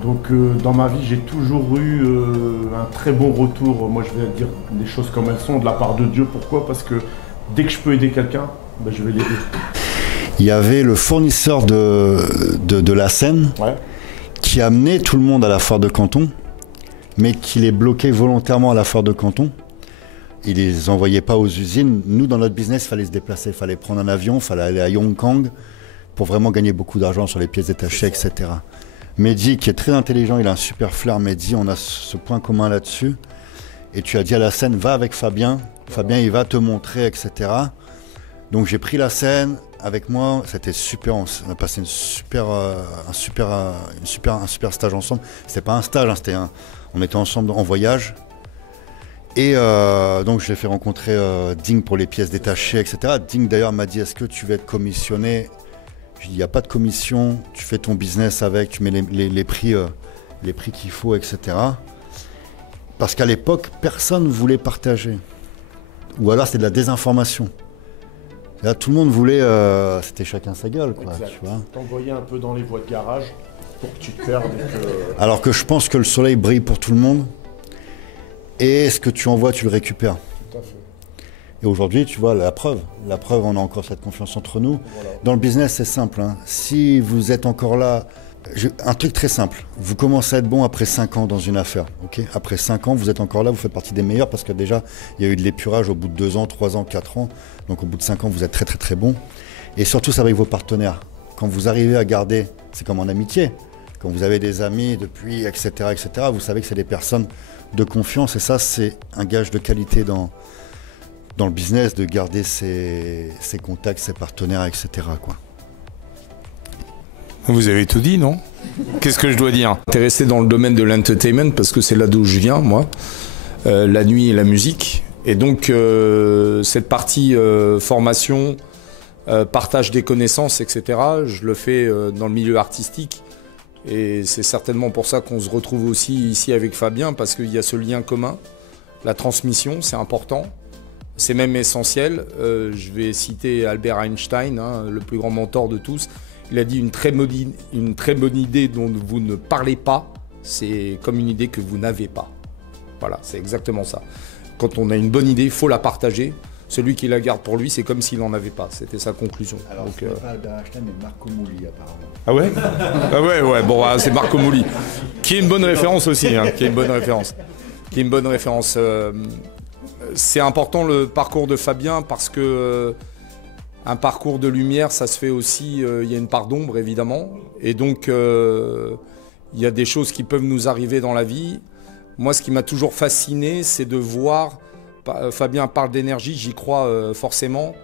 Donc dans ma vie, j'ai toujours eu un très bon retour. Moi, je vais dire les choses comme elles sont de la part de Dieu. Pourquoi? Parce que dès que je peux aider quelqu'un, je vais l'aider. Il y avait le fournisseur de la Seine, ouais, qui amenait tout le monde à la foire de Canton, mais qui les bloquait volontairement à la foire de Canton. Il ne les envoyait pas aux usines. Nous, dans notre business, il fallait se déplacer. Il fallait prendre un avion, il fallait aller à Yongkang pour vraiment gagner beaucoup d'argent sur les pièces détachées, etc. Mehdi, qui est très intelligent, il a un super flair. Mehdi, on a ce point commun là-dessus. Et tu as dit à la scène, va avec Fabien. Fabien, il va te montrer, etc. Donc j'ai pris la scène avec moi. C'était super. On a passé un super stage ensemble. C'était pas un stage, hein, on était ensemble en voyage. Et donc je l'ai fait rencontrer Ding pour les pièces détachées, etc. Ding d'ailleurs m'a dit, est-ce que tu veux être commissionné? Je lui ai dit, il n'y a pas de commission, tu fais ton business avec, tu mets les prix qu'il faut, etc. Parce qu'à l'époque, personne ne voulait partager. Ou alors c'était de la désinformation. Là, tout le monde voulait, c'était chacun sa gueule, quoi. Tu vois. T'envoyer un peu dans les boîtes de garage pour que tu te perdes. Alors que je pense que le soleil brille pour tout le monde. Et ce que tu envoies, tu le récupères. Tout à fait. Et aujourd'hui, tu vois, la preuve, on a encore cette confiance entre nous. Voilà. Dans le business, c'est simple. Hein. Si vous êtes encore là, un truc très simple. Vous commencez à être bon après 5 ans dans une affaire. Okay, après 5 ans, vous êtes encore là, vous faites partie des meilleurs parce que déjà, il y a eu de l'épurage au bout de 2 ans, 3 ans, 4 ans. Donc au bout de 5 ans, vous êtes très très très bon. Et surtout, c'est avec vos partenaires. Quand vous arrivez à garder, c'est comme en amitié. Quand vous avez des amis depuis, etc., vous savez que c'est des personnes de confiance. Et ça, c'est un gage de qualité dans le business, de garder ses contacts, ses partenaires, etc., quoi. Vous avez tout dit, non? Qu'est-ce que je dois dire? Intéressé dans le domaine de l'entertainment parce que c'est là d'où je viens, moi. La nuit et la musique. Et donc, cette partie formation, partage des connaissances, etc., je le fais dans le milieu artistique. Et c'est certainement pour ça qu'on se retrouve aussi ici avec Fabien, parce qu'il y a ce lien commun. La transmission, c'est important. C'est même essentiel. Je vais citer Albert Einstein, hein, le plus grand mentor de tous. Il a dit une très bonne idée dont vous ne parlez pas, c'est comme une idée que vous n'avez pas. Voilà, c'est exactement ça. Quand on a une bonne idée, il faut la partager. Celui qui la garde pour lui, c'est comme s'il n'en avait pas. C'était sa conclusion. Alors, donc, c'est pas Albert Einstein, mais Marco Mouli, apparemment. Ah ouais? Ah ouais, bon, c'est Marco Mouli. Qui est une bonne référence aussi, hein, qui est une bonne référence. C'est important le parcours de Fabien parce que un parcours de lumière, ça se fait aussi, il y a une part d'ombre évidemment. Et donc, il y a des choses qui peuvent nous arriver dans la vie. Moi, ce qui m'a toujours fasciné, c'est de voir, Fabien parle d'énergie, j'y crois forcément,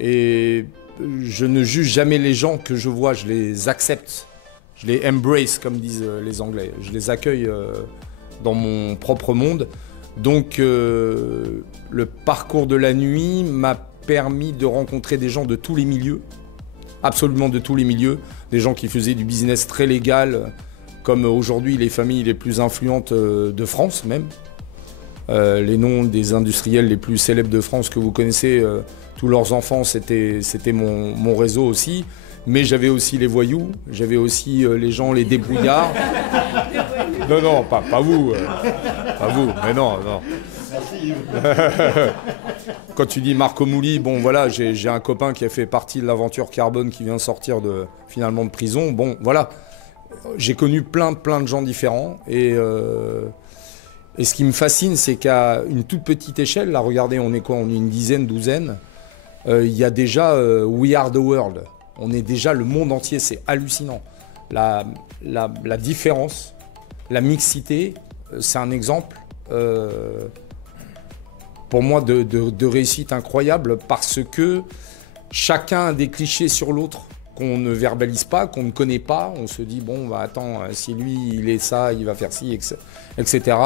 et je ne juge jamais les gens que je vois, je les accepte, je les embrace, comme disent les Anglais, je les accueille dans mon propre monde. Donc, le parcours de la nuit m'a permis de rencontrer des gens de tous les milieux, absolument de tous les milieux, des gens qui faisaient du business très légal, comme aujourd'hui les familles les plus influentes de France même. Les noms des industriels les plus célèbres de France que vous connaissez, tous leurs enfants, c'était mon réseau aussi. Mais j'avais aussi les voyous, j'avais aussi les gens, les débrouillards. Non, pas vous. Pas vous, mais non. Merci. Quand tu dis Marco Mouli, bon voilà, j'ai un copain qui a fait partie de l'aventure Carbone qui vient de sortir finalement de prison. Bon, voilà. J'ai connu plein de gens différents et ce qui me fascine, c'est qu'à une toute petite échelle, là regardez, on est quoi? On est une dizaine, douzaine. Il y a déjà We Are the World. On est déjà le monde entier, c'est hallucinant. La différence, la mixité, c'est un exemple pour moi de réussite incroyable parce que chacun a des clichés sur l'autre qu'on ne verbalise pas, qu'on ne connaît pas. On se dit, bon, bah, attends, si lui, il est ça, il va faire ci, etc.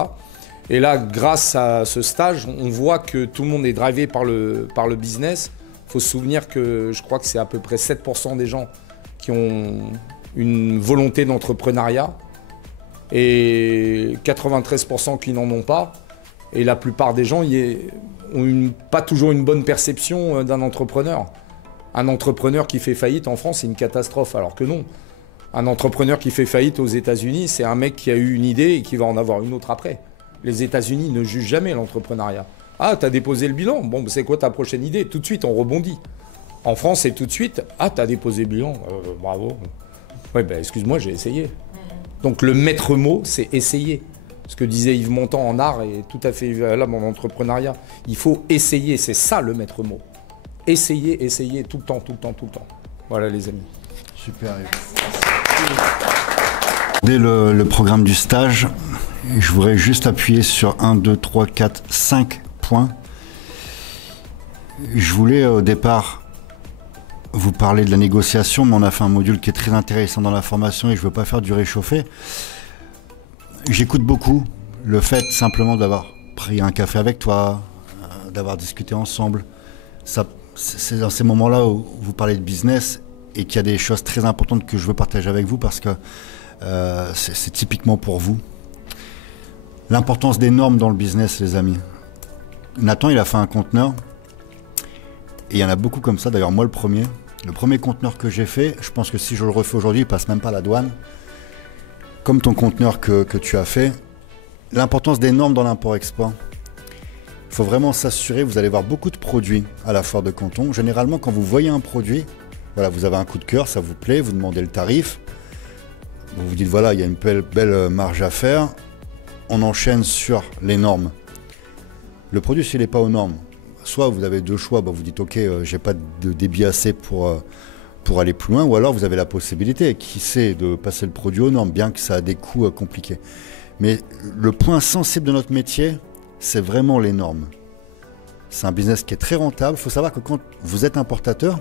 Et là, grâce à ce stage, on voit que tout le monde est drivé par le business. Il faut se souvenir que je crois que c'est à peu près 7% des gens qui ont une volonté d'entrepreneuriat et 93% qui n'en ont pas. Et la plupart des gens ont pas toujours une bonne perception d'un entrepreneur. Un entrepreneur qui fait faillite en France, c'est une catastrophe, alors que non. Un entrepreneur qui fait faillite aux États-Unis, c'est un mec qui a eu une idée et qui va en avoir une autre après. Les États-Unis ne jugent jamais l'entrepreneuriat. Ah, t'as déposé le bilan, bon, c'est quoi ta prochaine idée? Tout de suite, on rebondit. En France, c'est tout de suite, ah, t'as déposé le bilan, bravo. Ouais, ben excuse-moi, j'ai essayé. Donc le maître mot, c'est essayer. Ce que disait Yves Montand en art est tout à fait valable en entrepreneuriat. Il faut essayer, c'est ça le maître mot. Essayer, tout le temps. Voilà les amis. Super. Dès le programme du stage, je voudrais juste appuyer sur 1, 2, 3, 4, 5 points. Je voulais au départ vous parler de la négociation, mais on a fait un module qui est très intéressant dans la formation et je ne veux pas faire du réchauffé. J'écoute beaucoup le fait simplement d'avoir pris un café avec toi, d'avoir discuté ensemble. C'est dans ces moments-là où vous parlez de business et qu'il y a des choses très importantes que je veux partager avec vous parce que c'est typiquement pour vous. L'importance des normes dans le business, les amis. Nathan, il a fait un conteneur et il y en a beaucoup comme ça. D'ailleurs, moi, le premier conteneur que j'ai fait, je pense que si je le refais aujourd'hui, il passe même pas la douane. Comme ton conteneur que tu as fait, l'importance des normes dans l'import-export. Il faut vraiment s'assurer, vous allez voir beaucoup de produits à la foire de Canton. Généralement, quand vous voyez un produit, voilà, vous avez un coup de cœur, ça vous plaît, vous demandez le tarif. Vous vous dites, voilà, il y a une belle marge à faire. On enchaîne sur les normes. Le produit, s'il n'est pas aux normes, soit vous avez deux choix, vous dites, ok, j'ai pas de débit assez pour aller plus loin, ou alors vous avez la possibilité, qui sait, de passer le produit aux normes, bien que ça a des coûts compliqués. Mais le point sensible de notre métier, c'est vraiment les normes. C'est un business qui est très rentable. Il faut savoir que quand vous êtes importateur,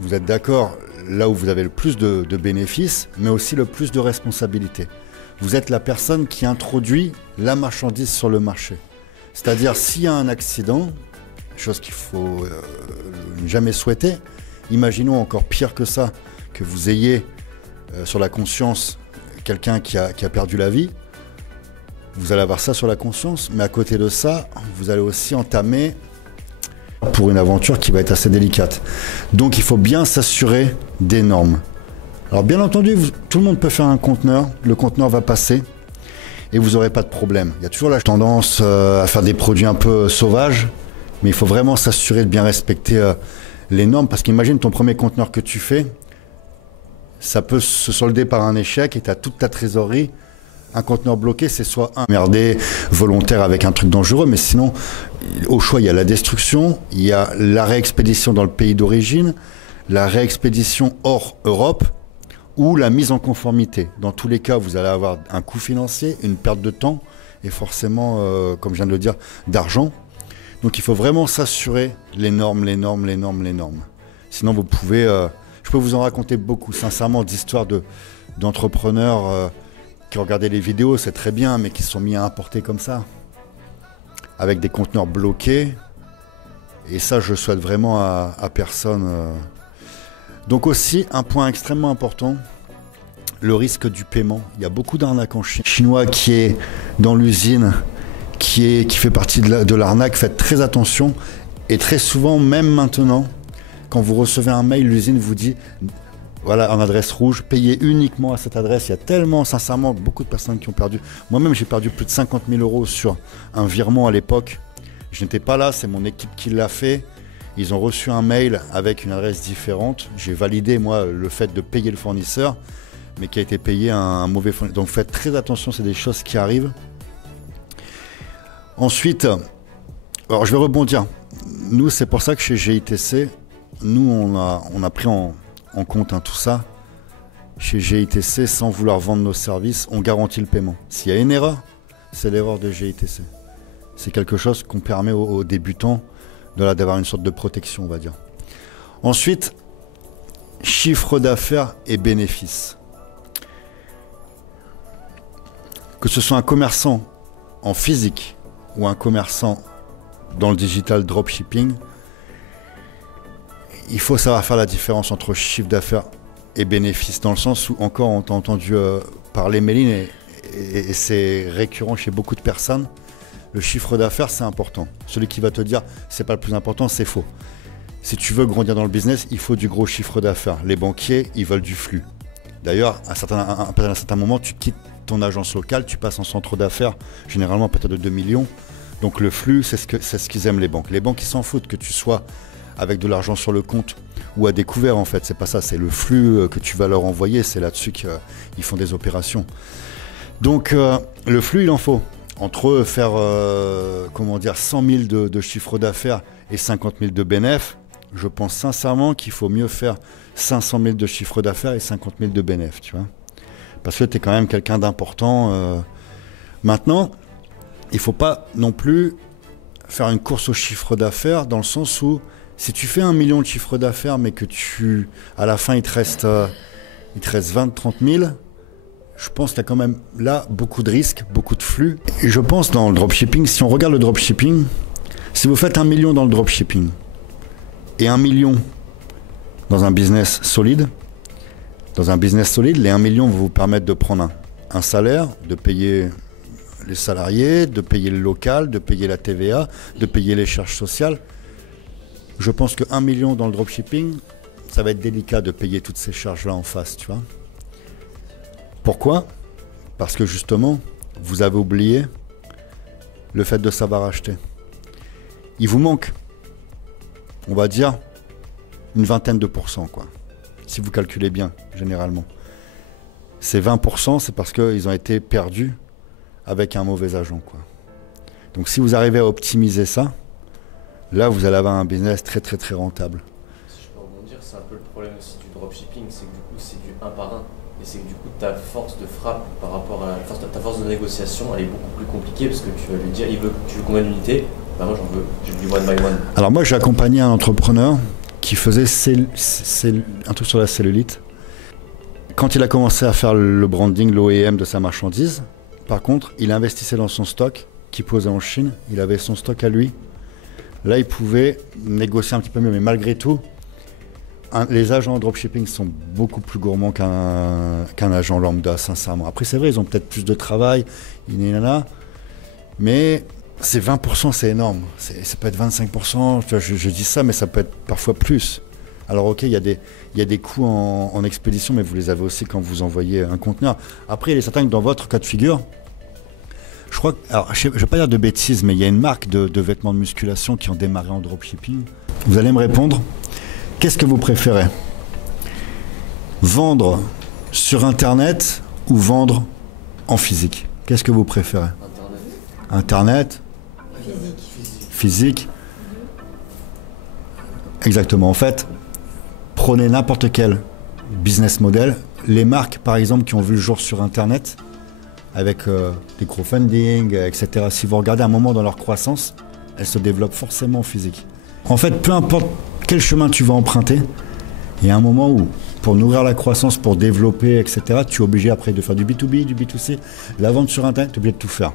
vous êtes d'accord, là où vous avez le plus de bénéfices, mais aussi le plus de responsabilités. Vous êtes la personne qui introduit la marchandise sur le marché. C'est-à-dire, s'il y a un accident, chose qu'il faut ne jamais souhaiter, imaginons encore pire que ça, que vous ayez sur la conscience quelqu'un qui a perdu la vie, vous allez avoir ça sur la conscience, mais à côté de ça, vous allez aussi entamer pour une aventure qui va être assez délicate. Donc il faut bien s'assurer des normes. Alors bien entendu, tout le monde peut faire un conteneur, le conteneur va passer et vous n'aurez pas de problème. Il y a toujours la tendance à faire des produits un peu sauvages, mais il faut vraiment s'assurer de bien respecter les normes, parce qu'imagine ton premier conteneur que tu fais, ça peut se solder par un échec et tu as toute ta trésorerie. Un conteneur bloqué, c'est soit un merdé volontaire avec un truc dangereux, mais sinon, au choix, il y a la destruction, il y a la réexpédition dans le pays d'origine, la réexpédition hors Europe, ou la mise en conformité. Dans tous les cas, vous allez avoir un coût financier, une perte de temps et forcément, comme je viens de le dire, d'argent. Donc il faut vraiment s'assurer les normes. Sinon, vous pouvez... je peux vous en raconter beaucoup, sincèrement, d'histoires d'entrepreneurs qui regardaient les vidéos, c'est très bien, mais qui se sont mis à importer comme ça, avec des conteneurs bloqués. Et ça, je souhaite vraiment à personne. Donc aussi, un point extrêmement important, le risque du paiement. Il y a beaucoup d'arnaques en Chine. Chinois qui est dans l'usine, qui fait partie de l'arnaque, faites très attention. Et très souvent, même maintenant, quand vous recevez un mail, l'usine vous dit, voilà, en adresse rouge, payez uniquement à cette adresse. Il y a tellement, sincèrement, beaucoup de personnes qui ont perdu. Moi-même, j'ai perdu plus de 50 000 € sur un virement à l'époque. Je n'étais pas là, c'est mon équipe qui l'a fait. Ils ont reçu un mail avec une adresse différente. J'ai validé, moi, le fait de payer le fournisseur, mais qui a été payé un mauvais fournisseur. Donc faites très attention, c'est des choses qui arrivent. Ensuite, alors je vais rebondir. Nous, c'est pour ça que chez GITC, nous, on a pris en compte tout ça. Chez GITC, sans vouloir vendre nos services, on garantit le paiement. S'il y a une erreur, c'est l'erreur de GITC. C'est quelque chose qu'on permet aux débutants d'avoir une sorte de protection, on va dire. Ensuite, chiffre d'affaires et bénéfices. Que ce soit un commerçant en physique ou un commerçant dans le digital dropshipping, il faut savoir faire la différence entre chiffre d'affaires et bénéfices, dans le sens où encore on t'a entendu parler, Méline, et c'est récurrent chez beaucoup de personnes. Le chiffre d'affaires, c'est important. Celui qui va te dire c'est pas le plus important, c'est faux. Si tu veux grandir dans le business, il faut du gros chiffre d'affaires. Les banquiers, ils veulent du flux. D'ailleurs, à un certain moment, tu quittes ton agence locale, tu passes en centre d'affaires, généralement peut-être de 2 millions. Donc le flux, c'est ce qu'ils aiment les banques. Les banques, ils s'en foutent que tu sois avec de l'argent sur le compte ou à découvert, en fait. C'est pas ça, c'est le flux que tu vas leur envoyer. C'est là-dessus qu'ils font des opérations. Donc le flux, il en faut. Entre faire 100 000 de chiffre d'affaires et 50 000 de bénéfices, je pense sincèrement qu'il faut mieux faire 500 000 de chiffre d'affaires et 50 000 de bénéfices, tu vois. Parce que tu es quand même quelqu'un d'important. Maintenant, il ne faut pas non plus faire une course au chiffre d'affaires, dans le sens où si tu fais 1 million de chiffre d'affaires, mais que à la fin, il te reste 20-30 000, je pense qu'il y a quand même là beaucoup de risques, beaucoup de flux. Et je pense dans le dropshipping, si on regarde le dropshipping, si vous faites 1 million dans le dropshipping et 1 million dans un business solide, les 1 million vont vous permettre de prendre un salaire, de payer les salariés, de payer le local, de payer la TVA, de payer les charges sociales. Je pense que 1 million dans le dropshipping, ça va être délicat de payer toutes ces charges-là en face, tu vois. Pourquoi ? Parce que justement, vous avez oublié le fait de savoir acheter. Il vous manque, on va dire, une vingtaine de pourcents, quoi. Si vous calculez bien, généralement. Ces 20%, c'est parce qu'ils ont été perdus avec un mauvais agent, quoi. Donc si vous arrivez à optimiser ça, là, vous allez avoir un business très, très, très rentable. Si je peux rebondir, c'est un peu le problème aussi du dropshipping, c'est que du coup, c'est du 1 par 1. Et c'est que du coup, ta force de frappe par rapport à ta force de négociation, elle est beaucoup plus compliquée parce que tu vas lui dire, tu veux combien d'unités ? Bah moi j'en veux, j'ai du one by one. Alors moi j'ai accompagné un entrepreneur qui faisait un truc sur la cellulite. Quand il a commencé à faire le branding, l'OEM de sa marchandise, par contre, il investissait dans son stock qu'il posait en Chine. Il avait son stock à lui. Là, il pouvait négocier un petit peu mieux, mais malgré tout, les agents en dropshipping sont beaucoup plus gourmands qu'un agent lambda, sincèrement. Après, c'est vrai, ils ont peut-être plus de travail, mais c'est 20%, c'est énorme. Ça peut être 25%, je dis ça, mais ça peut être parfois plus. Alors ok, il y a des coûts en expédition, mais vous les avez aussi quand vous envoyez un conteneur. Après, il est certain que dans votre cas de figure, je crois que, alors je ne vais pas dire de bêtises, mais il y a une marque de vêtements de musculation qui ont démarré en dropshipping. Vous allez me répondre, qu'est-ce que vous préférez ? Vendre sur Internet ou vendre en physique ? Qu'est-ce que vous préférez ? Internet ? Physique. Exactement. En fait, prenez n'importe quelle business model. Les marques, par exemple, qui ont vu le jour sur Internet, avec des crowdfunding, etc. Si vous regardez un moment dans leur croissance, elles se développent forcément en physique. En fait, peu importe quel chemin tu vas emprunter, il y a un moment où, pour nourrir la croissance, pour développer, etc., tu es obligé après de faire du B2B, du B2C. La vente sur Internet, tu es obligé de tout faire.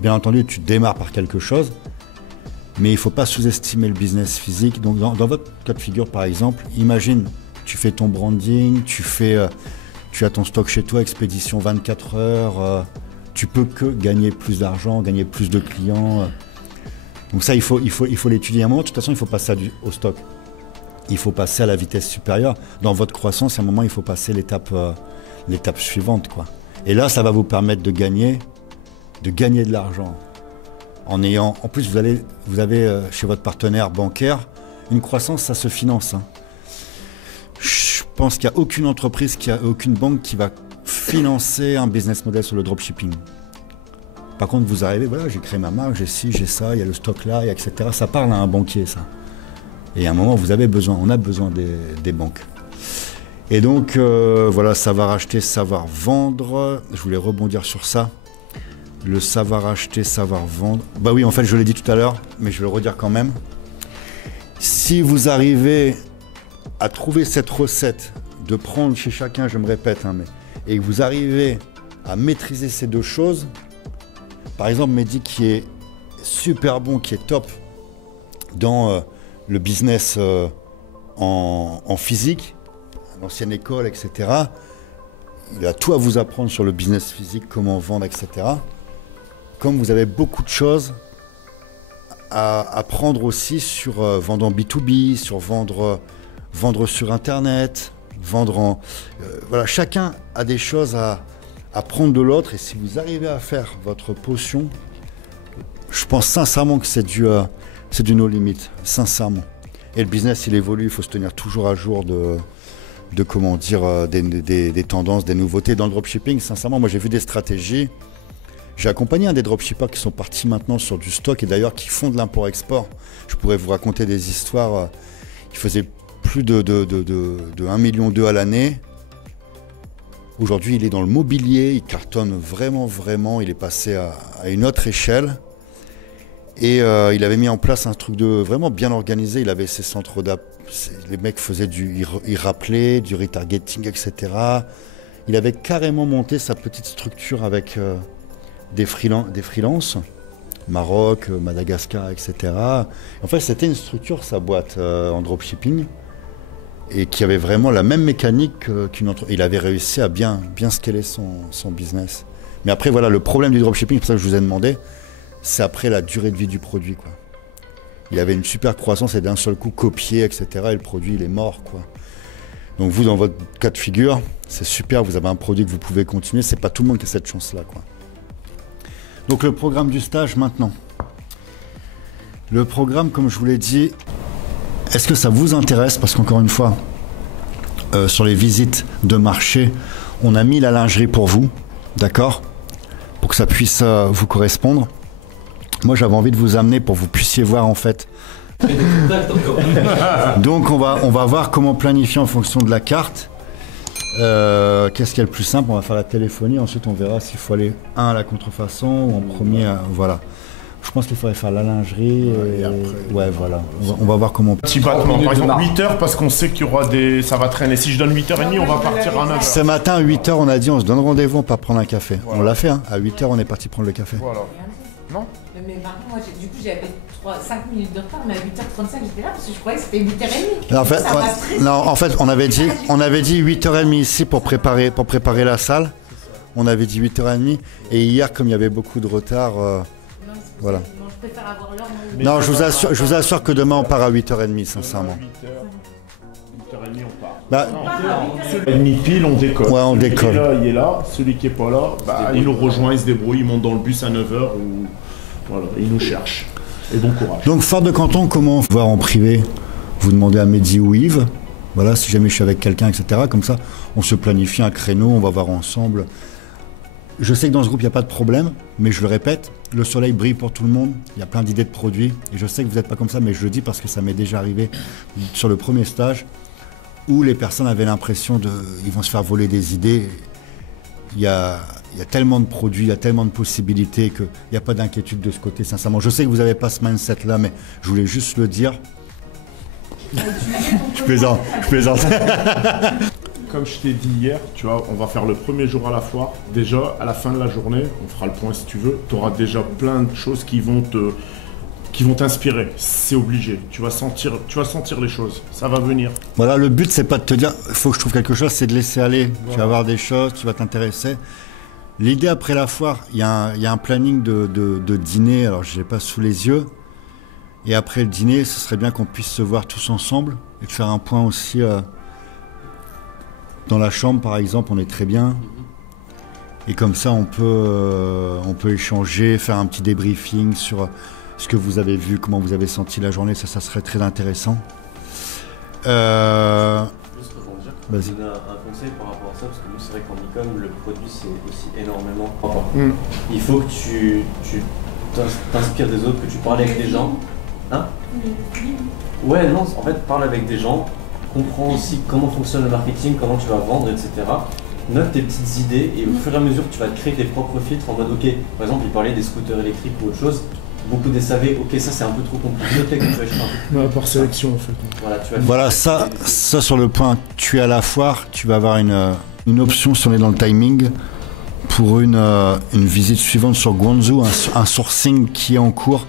Bien entendu, tu démarres par quelque chose, mais il ne faut pas sous-estimer le business physique. Donc, dans votre cas de figure, par exemple, imagine, tu fais ton branding, tu as ton stock chez toi, expédition 24 heures, tu peux que gagner plus d'argent, gagner plus de clients. Donc ça, il faut l'étudier à un moment. De toute façon, il faut passer au stock. Il faut passer à la vitesse supérieure. Dans votre croissance, à un moment, il faut passer l'étape suivante, quoi. Et là, ça va vous permettre de gagner de l'argent. En plus, vous avez chez votre partenaire bancaire, une croissance, ça se finance. Hein. Je pense qu'il n'y a aucune entreprise, aucune banque qui va financer un business model sur le dropshipping. Par contre, vous arrivez, voilà, j'ai créé ma marque, j'ai ci, j'ai ça, il y a le stock là, etc. Ça parle à un banquier, ça. Et à un moment, on a besoin des banques. Et donc, voilà, savoir acheter, savoir vendre. Je voulais rebondir sur ça. Le savoir acheter, savoir vendre. Bah oui, en fait, je l'ai dit tout à l'heure, mais je vais le redire quand même. Si vous arrivez à trouver cette recette, de prendre chez chacun, je me répète, hein, et que vous arrivez à maîtriser ces deux choses, par exemple, Mehdi qui est super bon, qui est top dans le business en physique, à l'ancienne école, etc. Il a tout à vous apprendre sur le business physique, comment vendre, etc. Comme vous avez beaucoup de choses à apprendre aussi sur vendre en B2B, sur vendre sur Internet, voilà, chacun a des choses à prendre de l'autre. Et si vous arrivez à faire votre potion, je pense sincèrement que c'est du no limit, sincèrement. Et le business, il évolue, il faut se tenir toujours à jour de comment dire, des tendances, des nouveautés. Dans le dropshipping, sincèrement, moi j'ai vu des stratégies. J'ai accompagné un des dropshippers qui sont partis maintenant sur du stock et d'ailleurs qui font de l'import-export. Je pourrais vous raconter des histoires. Ils faisaient plus de 1,2 million à l'année. Aujourd'hui, il est dans le mobilier, il cartonne vraiment, vraiment. Il est passé à une autre échelle. Et il avait mis en place un truc vraiment bien organisé. Il avait ses centres d'app. Les mecs faisaient ils rappelaient, du retargeting, etc. Il avait carrément monté sa petite structure avec des freelances, Maroc, Madagascar, etc. En fait, c'était une structure, sa boîte en dropshipping, et qui avait vraiment la même mécanique qu'une entreprise. Il avait réussi à bien scaler son business. Mais après, voilà, le problème du dropshipping, c'est pour ça que je vous ai demandé, c'est après la durée de vie du produit, quoi. Il avait une super croissance et d'un seul coup copié, etc. Et le produit, il est mort, quoi. Donc vous, dans votre cas de figure, c'est super, vous avez un produit que vous pouvez continuer. C'est pas tout le monde qui a cette chance-là, quoi. Donc le programme du stage maintenant. Le programme, comme je vous l'ai dit, est-ce que ça vous intéresse? Parce qu'encore une fois, sur les visites de marché, on a mis la lingerie pour vous, d'accord? Pour que ça puisse vous correspondre. Moi, j'avais envie de vous amener pour que vous puissiez voir en fait. Donc on va voir comment planifier en fonction de la carte. Qu'est-ce qui est le plus simple? On va faire la téléphonie, ensuite on verra s'il faut aller à la contrefaçon ou en premier, voilà. Je pense qu'il faudrait faire la lingerie et après, ouais, voilà. On va voir comment. Petit battement, par exemple 8 heures parce qu'on sait qu'il y aura ça va traîner. Si je donne 8h30, on va partir à 9h. Ce matin à 8h, on a dit on se donne rendez-vous, on part prendre un café. Voilà. On l'a fait, hein. À 8h, on est parti prendre le café. Voilà. Non? Mais par contre, moi, du coup, j'avais 5 minutes de retard, mais à 8h35, j'étais là parce que je croyais que c'était 8h30. En fait, non, en fait, on avait dit 8h30 ici pour préparer la salle. On avait dit 8h30. Et hier, comme il y avait beaucoup de retard, voilà. Non, je préfère avoir l'heure. Non, je vous assure que demain, on part à 8h30, sincèrement. 8h30, on part. Bah, 8h30 pile, on décolle. Ouais, on décolle. Il est là, celui qui est pas là, bah, il nous rejoint, il se débrouille, il monte dans le bus à 9h ou voilà, il nous cherche. Et bon courage. Donc, Phare de Canton, comment voir en privé? Vous demandez à Mehdi ou Yves, voilà, si jamais je suis avec quelqu'un, etc. Comme ça, on se planifie un créneau, on va voir ensemble. Je sais que dans ce groupe, il n'y a pas de problème, mais je le répète, le soleil brille pour tout le monde, il y a plein d'idées de produits, et je sais que vous n'êtes pas comme ça, mais je le dis parce que ça m'est déjà arrivé sur le premier stage. où les personnes avaient l'impression ils vont se faire voler des idées. Il y a tellement de produits, il y a tellement de possibilités qu'il n'y a pas d'inquiétude de ce côté, sincèrement. Je sais que vous n'avez pas ce mindset-là, mais je voulais juste le dire. Je plaisante. Comme je t'ai dit hier, tu vois, on va faire le premier jour à la foire. Déjà, à la fin de la journée, on fera le point si tu veux, tu auras déjà plein de choses qui vont t'inspirer. C'est obligé. Tu vas sentir les choses. Ça va venir. Voilà, le but, c'est pas de te dire, il faut que je trouve quelque chose, c'est de laisser aller. Voilà. Tu vas voir des choses, tu vas t'intéresser. L'idée après la foire, il y a un planning de dîner, alors je ne l'ai pas sous les yeux. Et après le dîner, ce serait bien qu'on puisse se voir tous ensemble et de faire un point aussi dans la chambre, par exemple, on est très bien. Et comme ça, on peut échanger, faire un petit débriefing sur ce que vous avez vu, comment vous avez senti la journée, ça serait très intéressant. Juste rebondir, je vais donner un conseil par rapport à ça, parce que nous, c'est vrai qu'en e-com, le produit, c'est aussi énormément. Il faut que tu t'inspires des autres, que tu parles avec des gens. Hein? Ouais, non, en fait, parle avec des gens, comprends aussi comment fonctionne le marketing, comment tu vas vendre, etc. Note tes petites idées et au fur et à mesure que tu vas te créer tes propres filtres en mode, ok, par exemple, il parlait des scooters électriques ou autre chose. Beaucoup des SAV, ok, ça c'est un peu trop compliqué. Note que tu vas acheter un peu. Par sélection en fait. Voilà, ça sur le point, tu es à la foire, tu vas avoir une option si on est dans le timing pour une visite suivante sur Guangzhou, un sourcing qui est en cours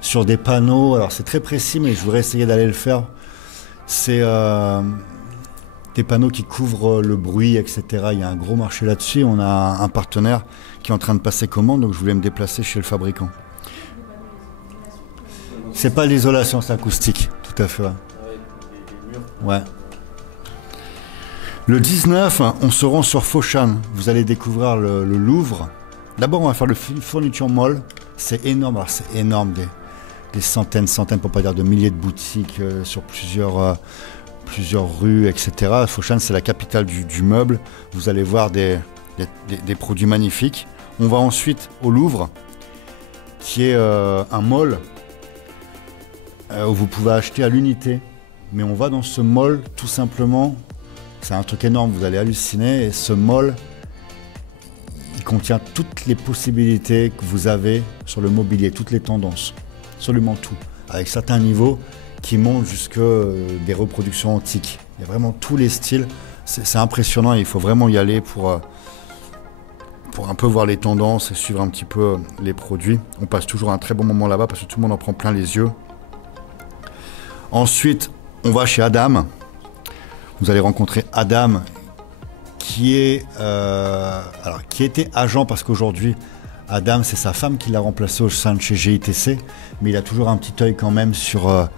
sur des panneaux. Alors c'est très précis, mais je voudrais essayer d'aller le faire. C'est des panneaux qui couvrent le bruit, etc. Il y a un gros marché là-dessus. On a un partenaire qui est en train de passer commande, donc je voulais me déplacer chez le fabricant. C'est pas l'isolation, c'est acoustique, tout à fait. Ouais. Le 19, on se rend sur Foshan. Vous allez découvrir le Louvre. D'abord, on va faire le Furniture Mall. C'est énorme, alors c'est énorme, des centaines, pour pas dire de milliers de boutiques sur plusieurs rues, etc. Foshan, c'est la capitale du meuble. Vous allez voir des produits magnifiques. On va ensuite au Louvre, qui est un mall où vous pouvez acheter à l'unité. Mais on va dans ce mall tout simplement, c'est un truc énorme, vous allez halluciner. Et ce mall, il contient toutes les possibilités que vous avez sur le mobilier, toutes les tendances, absolument tout, avec certains niveaux qui montent jusqu'à des reproductions antiques. Il y a vraiment tous les styles, c'est impressionnant et il faut vraiment y aller pour un peu voir les tendances et suivre un petit peu les produits. On passe toujours un très bon moment là-bas parce que tout le monde en prend plein les yeux. Ensuite, on va chez Adam. Vous allez rencontrer Adam qui était agent parce qu'aujourd'hui, Adam, c'est sa femme qui l'a remplacé au sein de chez GITC, mais il a toujours un petit œil quand même sur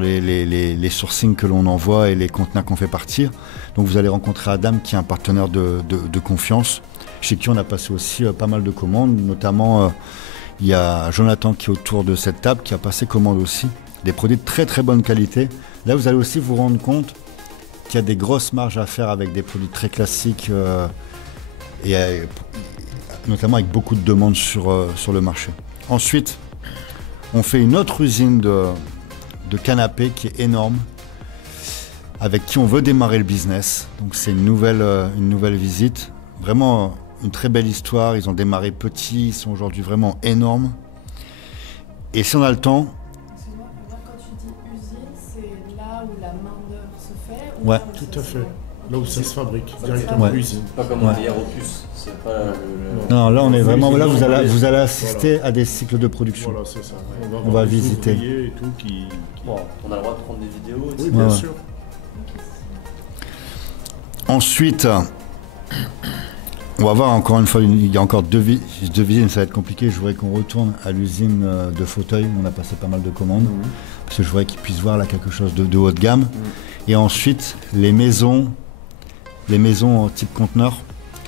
les sourcings que l'on envoie et les conteneurs qu'on fait partir. Donc vous allez rencontrer Adam qui est un partenaire de confiance, chez qui on a passé aussi pas mal de commandes, notamment il y a Jonathan qui est autour de cette table qui a passé commande aussi, des produits de très très bonne qualité. Là vous allez aussi vous rendre compte qu'il y a des grosses marges à faire avec des produits très classiques et notamment avec beaucoup de demandes sur le marché. Ensuite, on fait une autre usine de canapés qui est énorme, avec qui on veut démarrer le business. Donc c'est une nouvelle visite. Vraiment une très belle histoire. Ils ont démarré petits, ils sont aujourd'hui vraiment énormes. Et si on a le temps... Quand tu dis usine, c'est là où la main-d'œuvre se fait? Ouais. Tout à fait. Là où ça se fabrique, directement usine. Pas comme on dit Opus. Non, là on est vraiment là. Vous allez assister à des cycles de production. Voilà, c'est ça. On va visiter. Et tout Bon, on a le droit de prendre des vidéos. Oui, bien sûr. Ensuite, on va voir encore une fois. Il y a encore deux visites, ça va être compliqué. Je voudrais qu'on retourne à l'usine de fauteuils. On a passé pas mal de commandes parce que je voudrais qu'ils puissent voir là quelque chose de haut de gamme. Et ensuite, les maisons en type conteneur.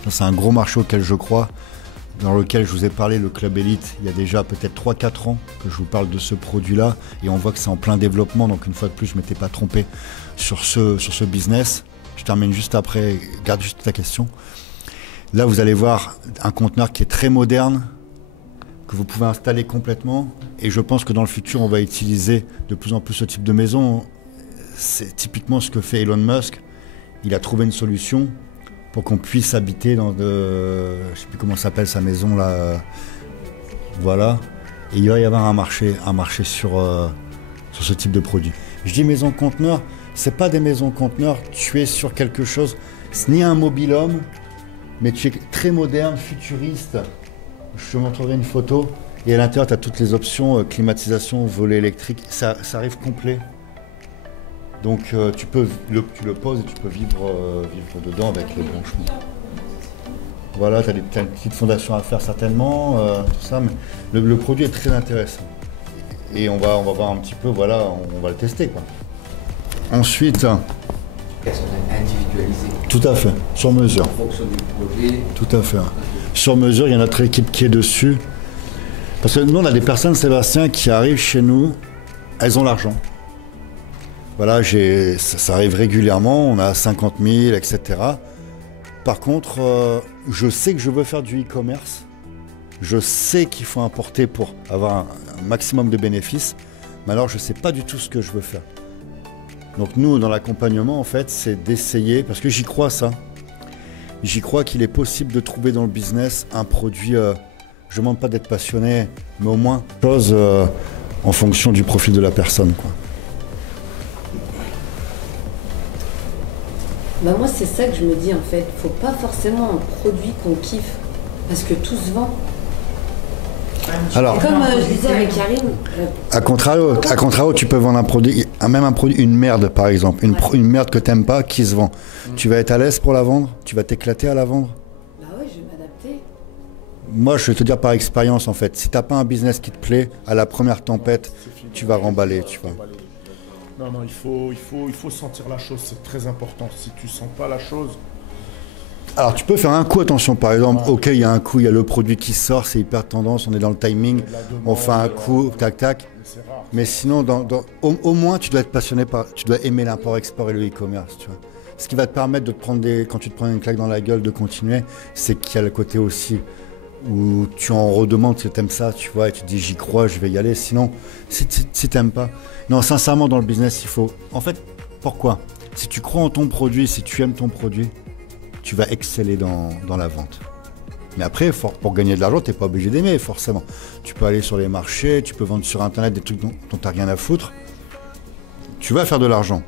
C'est un gros marché auquel je crois, dans lequel je vous ai parlé, le Club Elite. Il y a déjà peut-être 3-4 ans que je vous parle de ce produit-là et on voit que c'est en plein développement. Donc une fois de plus, je ne m'étais pas trompé sur ce business. Je termine juste après, garde juste ta question. Là, vous allez voir un conteneur qui est très moderne, que vous pouvez installer complètement. Et je pense que dans le futur, on va utiliser de plus en plus ce type de maison. C'est typiquement ce que fait Elon Musk. il a trouvé une solution pour qu'on puisse habiter dans je sais plus comment s'appelle sa maison là. Voilà. Et il va y avoir un marché sur ce type de produit. Je dis maison conteneur, c'est pas des maisons conteneurs, tu es sur quelque chose, ce n'est un mobil-home, mais tu es très moderne, futuriste. Je te montrerai une photo. Et à l'intérieur, tu as toutes les options, climatisation, volet électrique, ça arrive complet. Donc tu le poses et tu peux vivre dedans avec les branchements. Voilà, tu as une petite fondation à faire certainement, tout ça, mais le produit est très intéressant. Et on va voir un petit peu, voilà, on va le tester, quoi. Ensuite... Personnel individualisé. Tout à fait, sur mesure. En fonction du projet. Tout à fait. Sur mesure, il y a notre équipe qui est dessus. Parce que nous, on a des personnes, Sébastien, qui arrivent chez nous, elles ont l'argent. Voilà, ça arrive régulièrement, on a 50 000, etc. Par contre, je sais que je veux faire du e-commerce. Je sais qu'il faut importer pour avoir un maximum de bénéfices. Mais alors, je ne sais pas du tout ce que je veux faire. Donc nous, dans l'accompagnement, en fait, c'est d'essayer, parce que j'y crois ça. J'y crois qu'il est possible de trouver dans le business un produit... je ne demande pas d'être passionné, mais au moins chose en fonction du profil de la personne, quoi. Bah moi c'est ça que je me dis en fait, faut pas forcément un produit qu'on kiffe, parce que tout se vend. Alors, comme je disais avec Karim. À contrario, tu peux vendre un produit, une merde par exemple, une merde que t'aimes pas qui se vend. Tu vas être à l'aise pour la vendre, tu vas t'éclater à la vendre. Bah ouais, je vais m'adapter. Moi, je vais te dire par expérience en fait, si t'as pas un business qui te plaît, à la première tempête, tu vas remballer, tu vois. Non, il faut sentir la chose, c'est très important. Si tu sens pas la chose... Alors tu peux faire un coup, attention, par exemple, ok, il y a un coup, il y a le produit qui sort, c'est hyper tendance, on est dans le timing, on fait un coup, tac, tac. Mais sinon, au moins, tu dois être passionné tu dois aimer l'import-export et le e-commerce, tu vois. Ce qui va te permettre de te prendre quand tu te prends une claque dans la gueule, de continuer, c'est qu'il y a le côté aussi où tu en redemandes si tu aimes ça, tu vois, et tu te dis j'y crois, je vais y aller. Sinon, si tu n'aimes pas. Non, sincèrement, dans le business, il faut... En fait, pourquoi ? Si tu crois en ton produit, si tu aimes ton produit, tu vas exceller dans la vente. Mais après, pour gagner de l'argent, tu n'es pas obligé d'aimer, forcément. Tu peux aller sur les marchés, tu peux vendre sur Internet des trucs dont tu n'as rien à foutre. Tu vas faire de l'argent.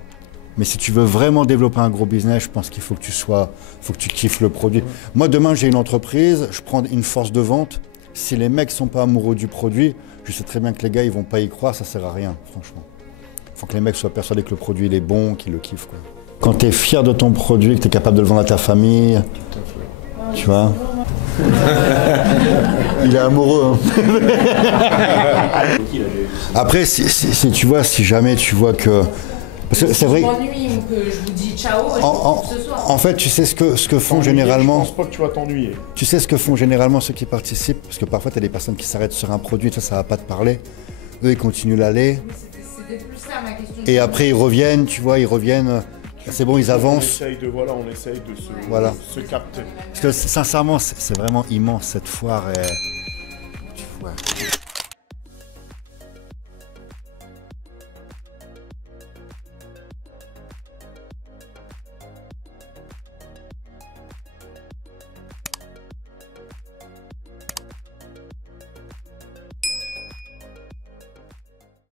Mais si tu veux vraiment développer un gros business, je pense qu'il faut que tu kiffes le produit. Moi, demain, j'ai une entreprise, je prends une force de vente. Si les mecs ne sont pas amoureux du produit, je sais très bien que les gars, ils ne vont pas y croire, ça ne sert à rien, franchement. Il faut que les mecs soient persuadés que le produit il est bon, qu'ils le kiffent, quoi. Quand tu es fier de ton produit, que tu es capable de le vendre à ta famille, tu vois. Il est amoureux. Hein. Après, si tu vois, si jamais tu vois que... Parce que c'est vrai. Si je m'ennuie ou que je vous dis ciao, ce soir. En fait, tu sais ce que font généralement. Je pense pas que tu vas t'ennuyer. Tu sais ce que font généralement ceux qui participent, parce que parfois tu as des personnes qui s'arrêtent sur un produit, ça va pas te parler. Eux, ils continuent l'aller. C'était plus ça ma question. Et après, ils reviennent, tu vois, c'est bon, ils avancent. On essaye de se capter. Parce que sincèrement, c'est vraiment immense cette foire. Et... Tu vois.